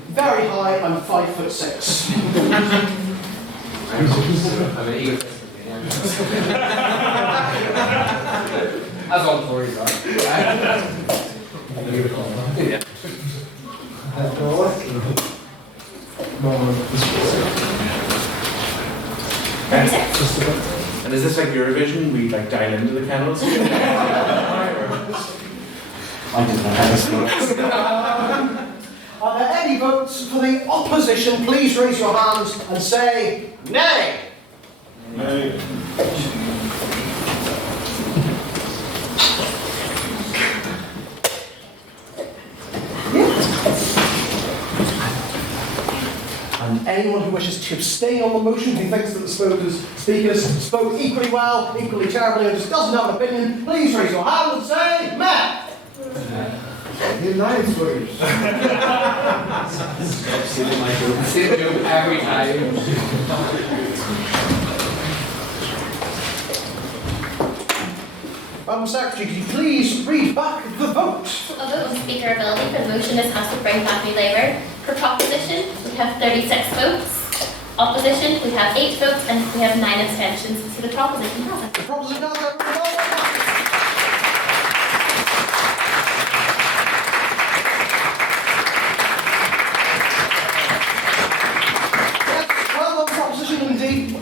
Very high, I'm 5'6". As all Tories are. And is this like Eurovision? We like dial into the kennels? I didn't know. Are there any votes for the opposition? Please raise your hands and say nay. Nay. And anyone who wishes to abstain on the motion, who thinks that the speakers spoke equally well, equally terribly, or just doesn't have an opinion, please raise your hand and say meh. United States. Same joke every time. Madam Secretary, could you please read back the vote? A vote on speakerability for the motion is has to bring back New Labour. For proposition, we have 36 votes. Opposition, we have 8 votes, and we have 9 abstentions. So the proposition has it. The proposition has it.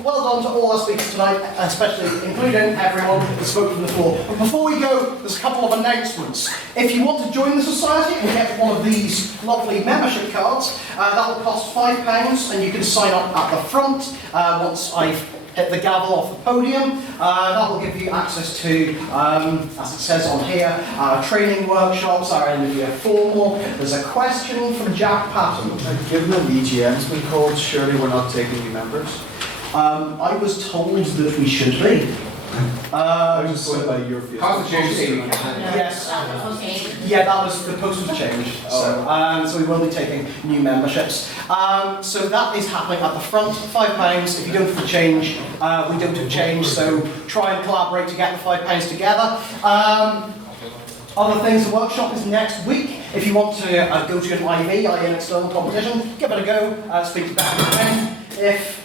Well done to all our speakers tonight, especially including everyone that spoke from the floor. But before we go, there's a couple of announcements. If you want to join the society and get one of these lovely membership cards, that will cost £5 and you can sign up at the front once I've hit the gavel off the podium. That will give you access to, as it says on here, training workshops, our end of year formal. There's a question from Jack Patton. Given the EGM's been called, surely we're not taking new members? I was told that we should be. I was just going by your view. Constitution. Yes. Okay. Yeah, the post was changed. So we will be taking new memberships. So that is happening at the front, £5. If you don't have the change, we don't have change. So try and collaborate to get the £5 together. Other things, the workshop is next week. If you want to go to an IB, an external competition, give it a go. Speak to Becky. If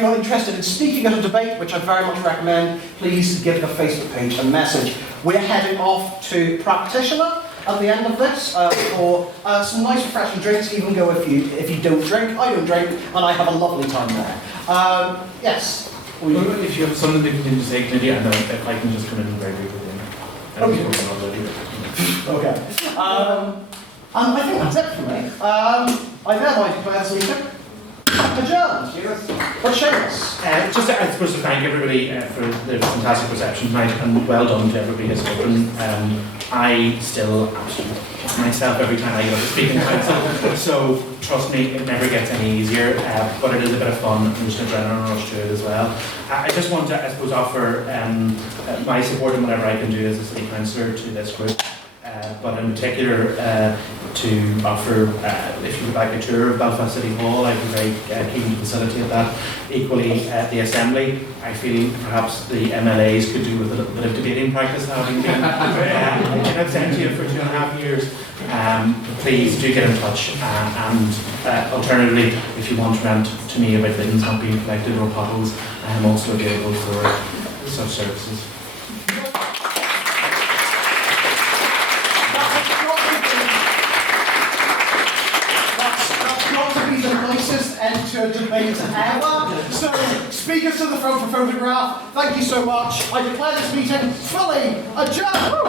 you're interested in speaking at a debate, which I very much recommend, please give the Facebook page a message. We're heading off to Practitioner at the end of this for some nice refreshing drinks. Even go if you don't drink. I don't drink, and I have a lovely time there. Yes. Well, if you have something that you can just say, maybe I know if I can just come in very quickly. Okay. And I think that's it for me. I thereby declare this meeting adjourned. But Seamus. Just, I suppose, to thank everybody for the fantastic reception tonight, and well done to everybody who's spoken. I still absolutely myself every time I go to speaking council, so trust me, it never gets any easier, but it is a bit of fun, and there's an adrenaline rush to it as well. I just want to, I suppose, offer my support in whatever I can do as a city councillor to this group. But in particular, to offer, if you would like a tour of Belfast City Hall, I'd be very keen to facilitate that. Equally, the Assembly, I feel perhaps the MLAs could do with a little bit of debating practice, having been in absentia for 2.5 years. Please do get in touch, and alternatively, if you want to rant to me about things not being collected or potholes, I am also available for such services. End to a debate ever. So, speakers to the front for photograph, thank you so much. I declare this meeting fully adjourned.